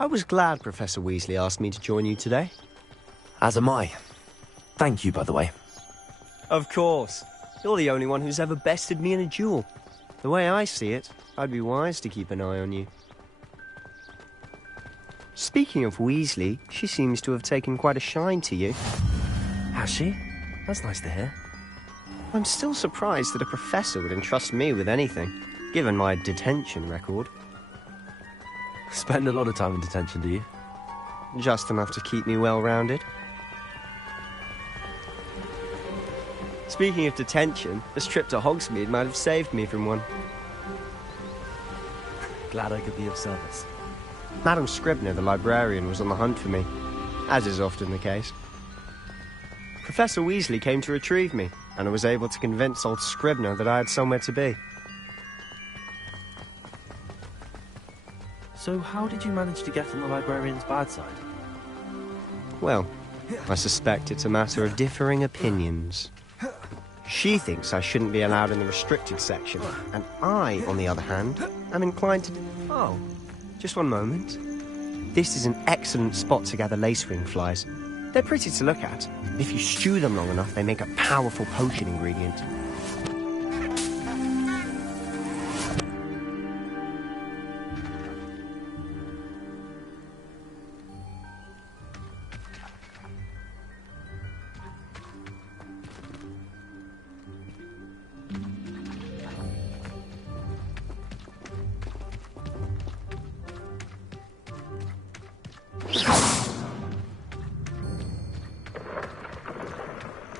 I was glad Professor Weasley asked me to join you today. As am I. Thank you, by the way. Of course. You're the only one who's ever bested me in a duel. The way I see it, I'd be wise to keep an eye on you. Speaking of Weasley, she seems to have taken quite a shine to you. Has she? That's nice to hear. I'm still surprised that a professor would entrust me with anything, given my detention record. Spend a lot of time in detention, do you? Just enough to keep me well-rounded. Speaking of detention, this trip to Hogsmeade might have saved me from one. Glad I could be of service. Madam Scribner, the librarian, was on the hunt for me, as is often the case. Professor Weasley came to retrieve me, and I was able to convince old Scribner that I had somewhere to be. So how did you manage to get on the librarian's bad side? Well, I suspect it's a matter of differing opinions. She thinks I shouldn't be allowed in the restricted section, and I, on the other hand, am inclined to... Oh, just one moment. This is an excellent spot to gather lacewing flies. They're pretty to look at. If you stew them long enough, they make a powerful potion ingredient.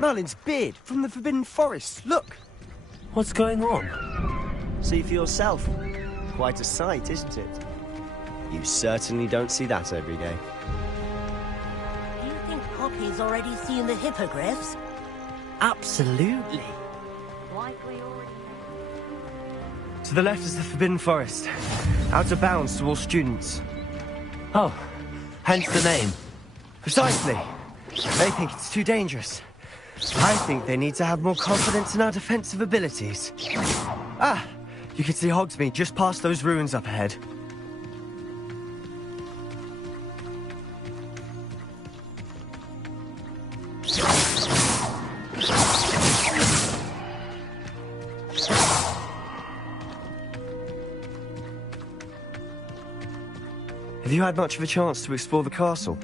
Merlin's beard from the Forbidden Forest. Look! What's going on? See for yourself. Quite a sight, isn't it? You certainly don't see that every day. Do you think Pocky's already seen the hippogriffs? Absolutely. To the left is the Forbidden Forest. Out of bounds to all students. Oh, hence the name. Precisely. They think it's too dangerous. I think they need to have more confidence in our defensive abilities. Ah, you can see Hogsmeade just past those ruins up ahead. Have you had much of a chance to explore the castle?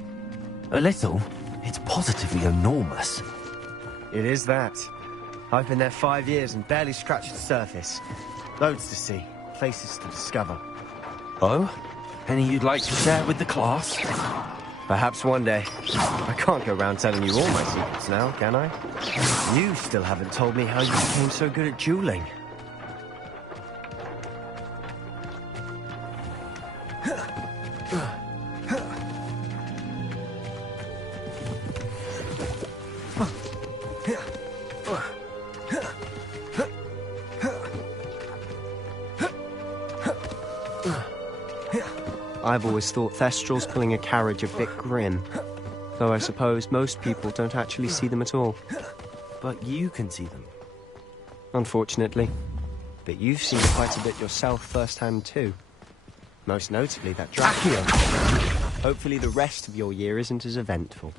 A little. It's positively enormous. It is that. I've been there 5 years and barely scratched the surface. Loads to see, places to discover. Oh? Any you'd like to share with the class? Perhaps one day. I can't go around telling you all my secrets now, can I? You still haven't told me how you became so good at dueling. I've always thought Thestrals pulling a carriage a bit grim, though I suppose most people don't actually see them at all. But you can see them. Unfortunately. But you've seen quite a bit yourself firsthand too. Most notably that Dracula. Hopefully the rest of your year isn't as eventful.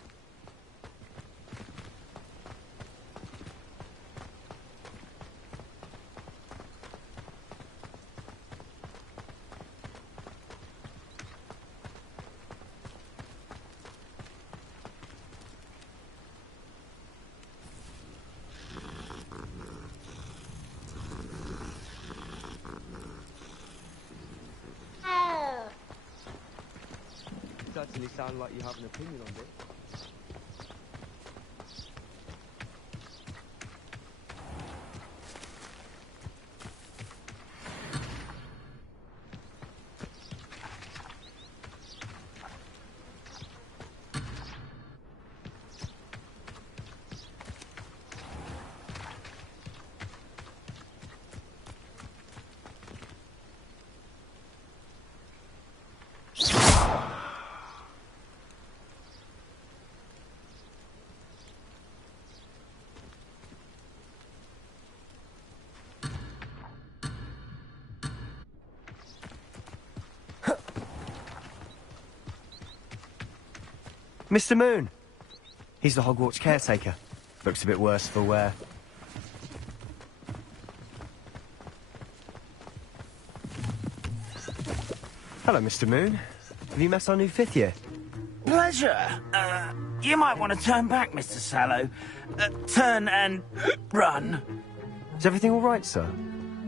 Certainly sound like you have an opinion on this. Mr. Moon! He's the Hogwarts caretaker. Looks a bit worse for wear. Hello, Mr. Moon. Have you met our new 5th year? Pleasure. You might want to turn back, Mr. Sallow. Turn and run. Is everything all right, sir?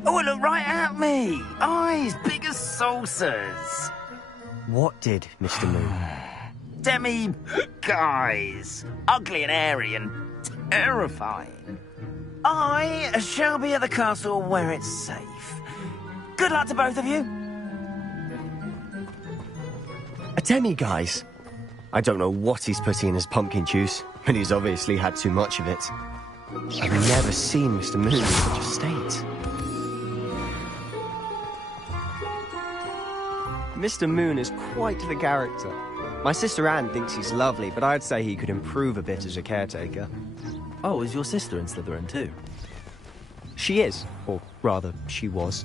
Oh, look right at me. Eyes big as saucers. What did, Mr. Moon? Guys. Ugly and airy and terrifying. I shall be at the castle where it's safe. Good luck to both of you. A demi-guise? I don't know what he's putting in his pumpkin juice, but he's obviously had too much of it. I've never seen Mr. Moon in such a state. Mr. Moon is quite the character. My sister Anne thinks he's lovely, but I'd say he could improve a bit as a caretaker. Oh, is your sister in Slytherin too? She is, or rather, she was.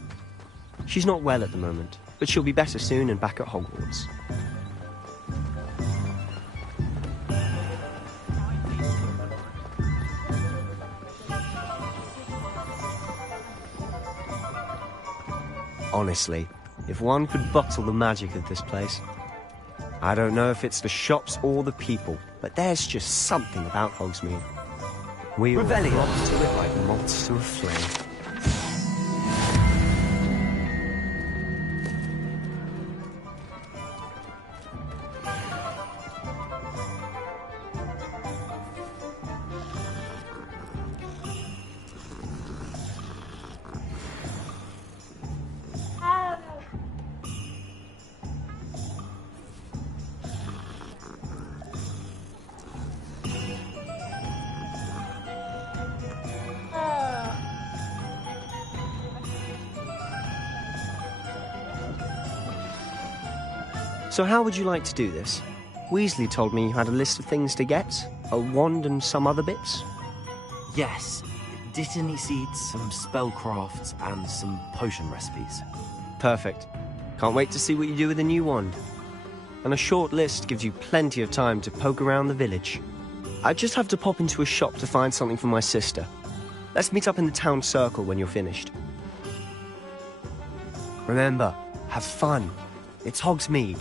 She's not well at the moment, but she'll be better soon and back at Hogwarts. Honestly, if one could bottle the magic of this place. I don't know if it's the shops or the people, but there's just something about Hogsmeade. We all flock to it like moths to a flame. So how would you like to do this? Weasley told me you had a list of things to get, a wand and some other bits. Yes. Dittany seeds, some spellcrafts, and some potion recipes. Perfect. Can't wait to see what you do with the new wand. And a short list gives you plenty of time to poke around the village. I just have to pop into a shop to find something for my sister. Let's meet up in the town circle when you're finished. Remember, have fun. It's Hogsmeade.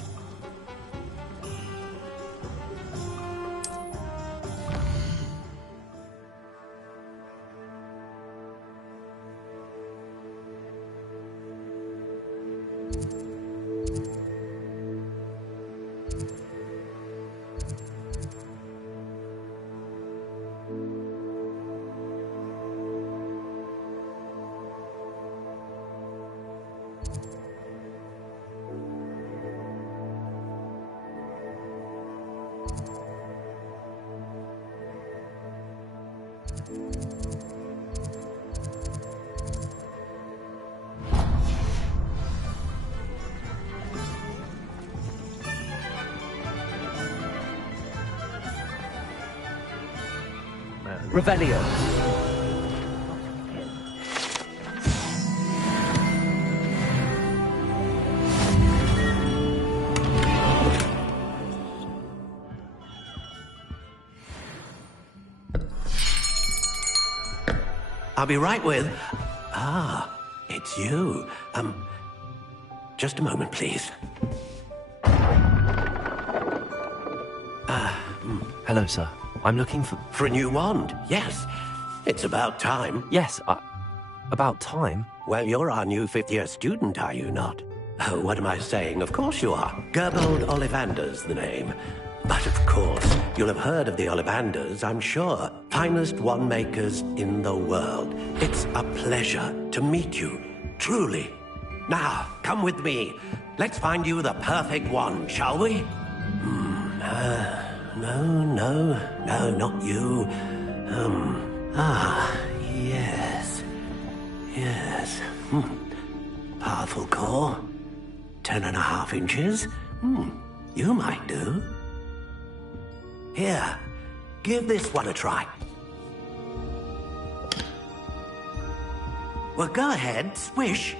Revelio. I'll be right with... Ah, it's you. Just a moment, please. Hello, sir. I'm looking for... For a new wand, yes. It's about time. Yes, about time? Well, you're our new fifth-year student, are you not? Oh, what am I saying? Of course you are. Gerbold Ollivander's the name. But of course, you'll have heard of the Ollivanders, I'm sure. Finest wand makers in the world. It's a pleasure to meet you, truly. Now, come with me. Let's find you the perfect wand, shall we? No, not you. Yes. Powerful core. 10.5 inches. You might do. Here, give this one a try. Well, go ahead, swish.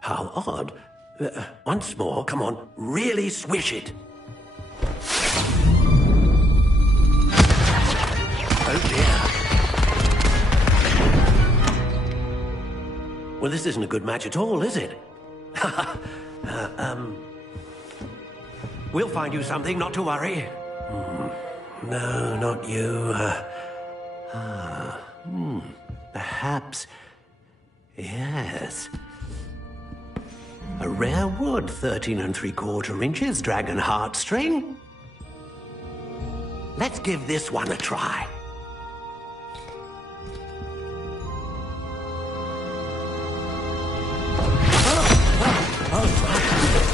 How odd. Once more, come on, really swish it. Oh dear. Well, this isn't a good match at all, is it? We'll find you something, not to worry. No, not you. Perhaps... Yes. A rare wood, 13 3/4 inches, dragon heartstring. Let's give this one a try.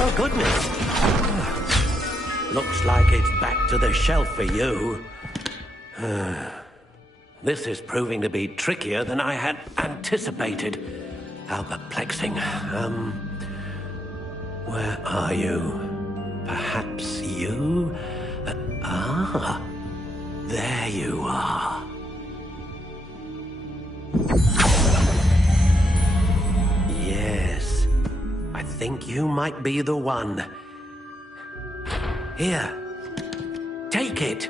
Oh, goodness. Looks like it's back to the shelf for you. This is proving to be trickier than I had anticipated. How perplexing. Where are you? Perhaps you? There you are. Yes, I think you might be the one. Here, take it.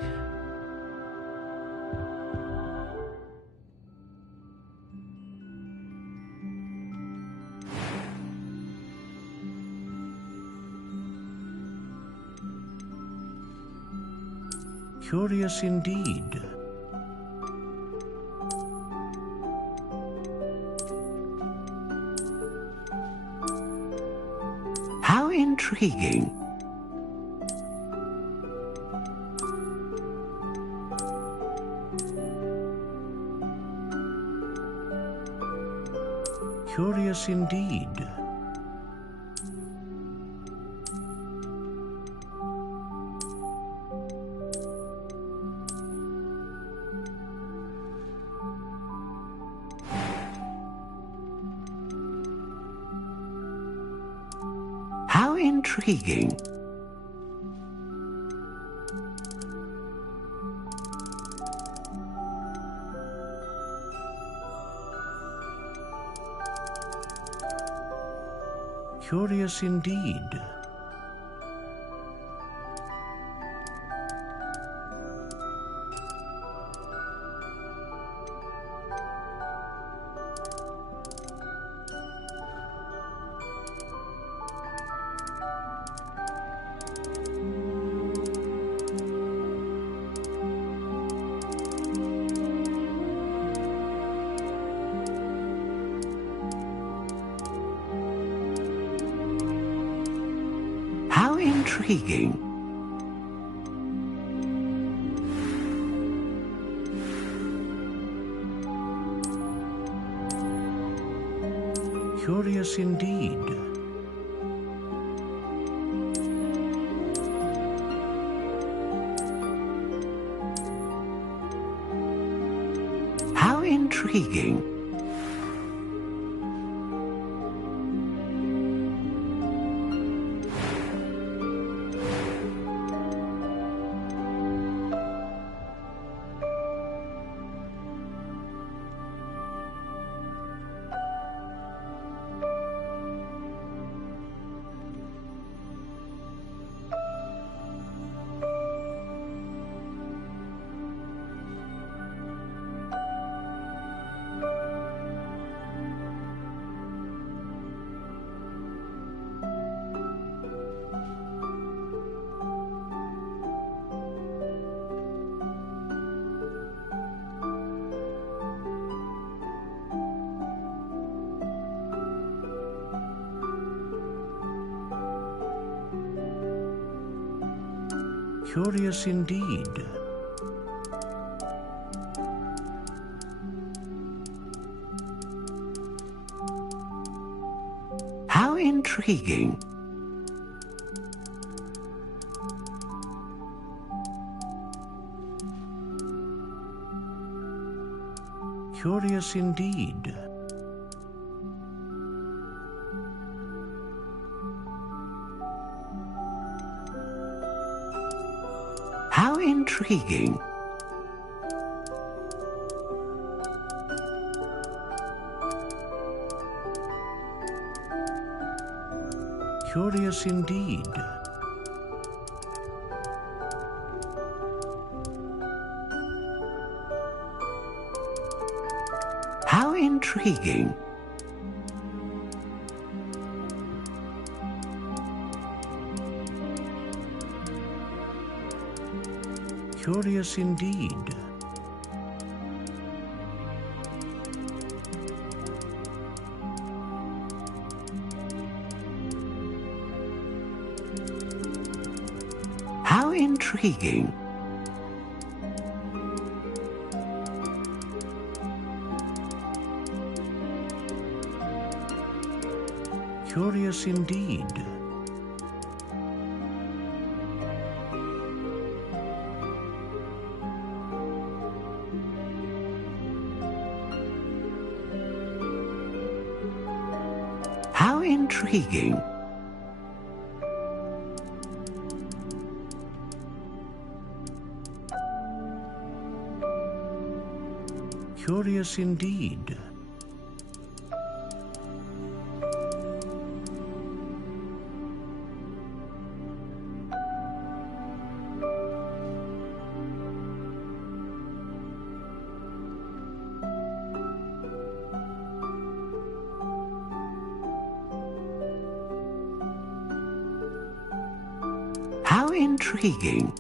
Curious indeed. How intriguing. Curious indeed. How intriguing. Curious indeed. How intriguing. Curious indeed. intriguing. Curious indeed. How intriguing. Curious indeed. How intriguing. Curious indeed. How intriguing. Curious indeed. How intriguing. Curious indeed. How intriguing. Curious indeed. How intriguing.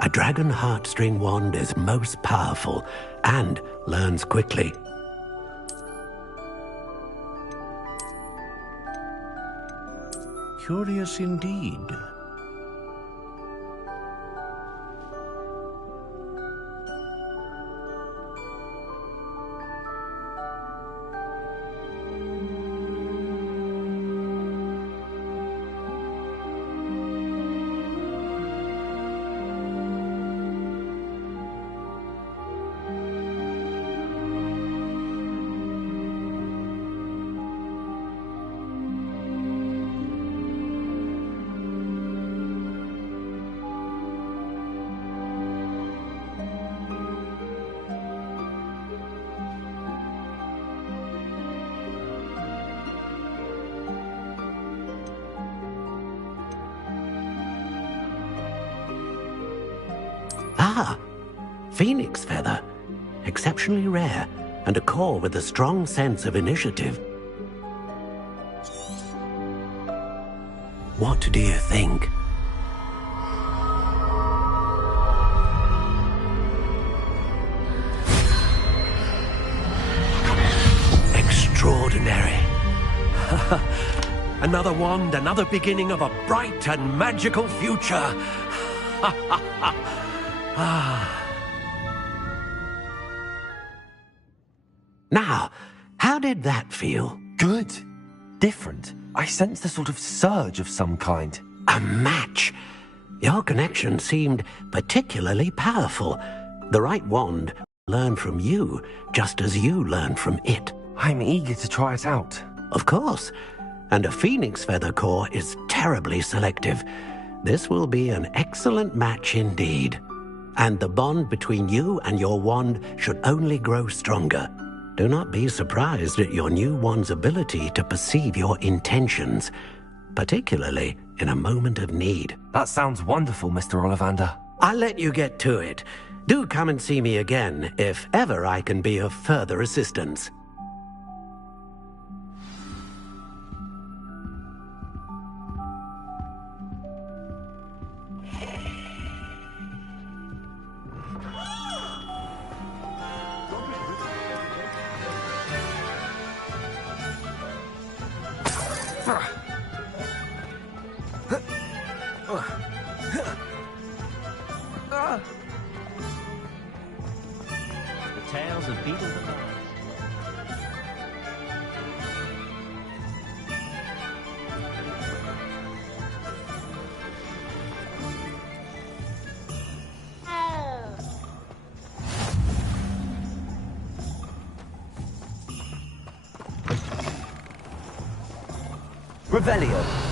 A dragon heartstring wand is most powerful and learns quickly. Curious indeed. Ah, phoenix feather. Exceptionally rare, and a core with a strong sense of initiative. What do you think? Extraordinary. Another wand, another beginning of a bright and magical future. Now, how did that feel? Good. Different. I sensed a sort of surge of some kind. A match. Your connection seemed particularly powerful. The right wand learned from you, just as you learned from it. I'm eager to try it out. Of course. And a phoenix feather core is terribly selective. This will be an excellent match indeed. And the bond between you and your wand should only grow stronger. Do not be surprised at your new wand's ability to perceive your intentions, particularly in a moment of need. That sounds wonderful, Mr. Ollivander. I'll let you get to it. Do come and see me again if ever I can be of further assistance. The tales of Beetle the Bard. Revelio.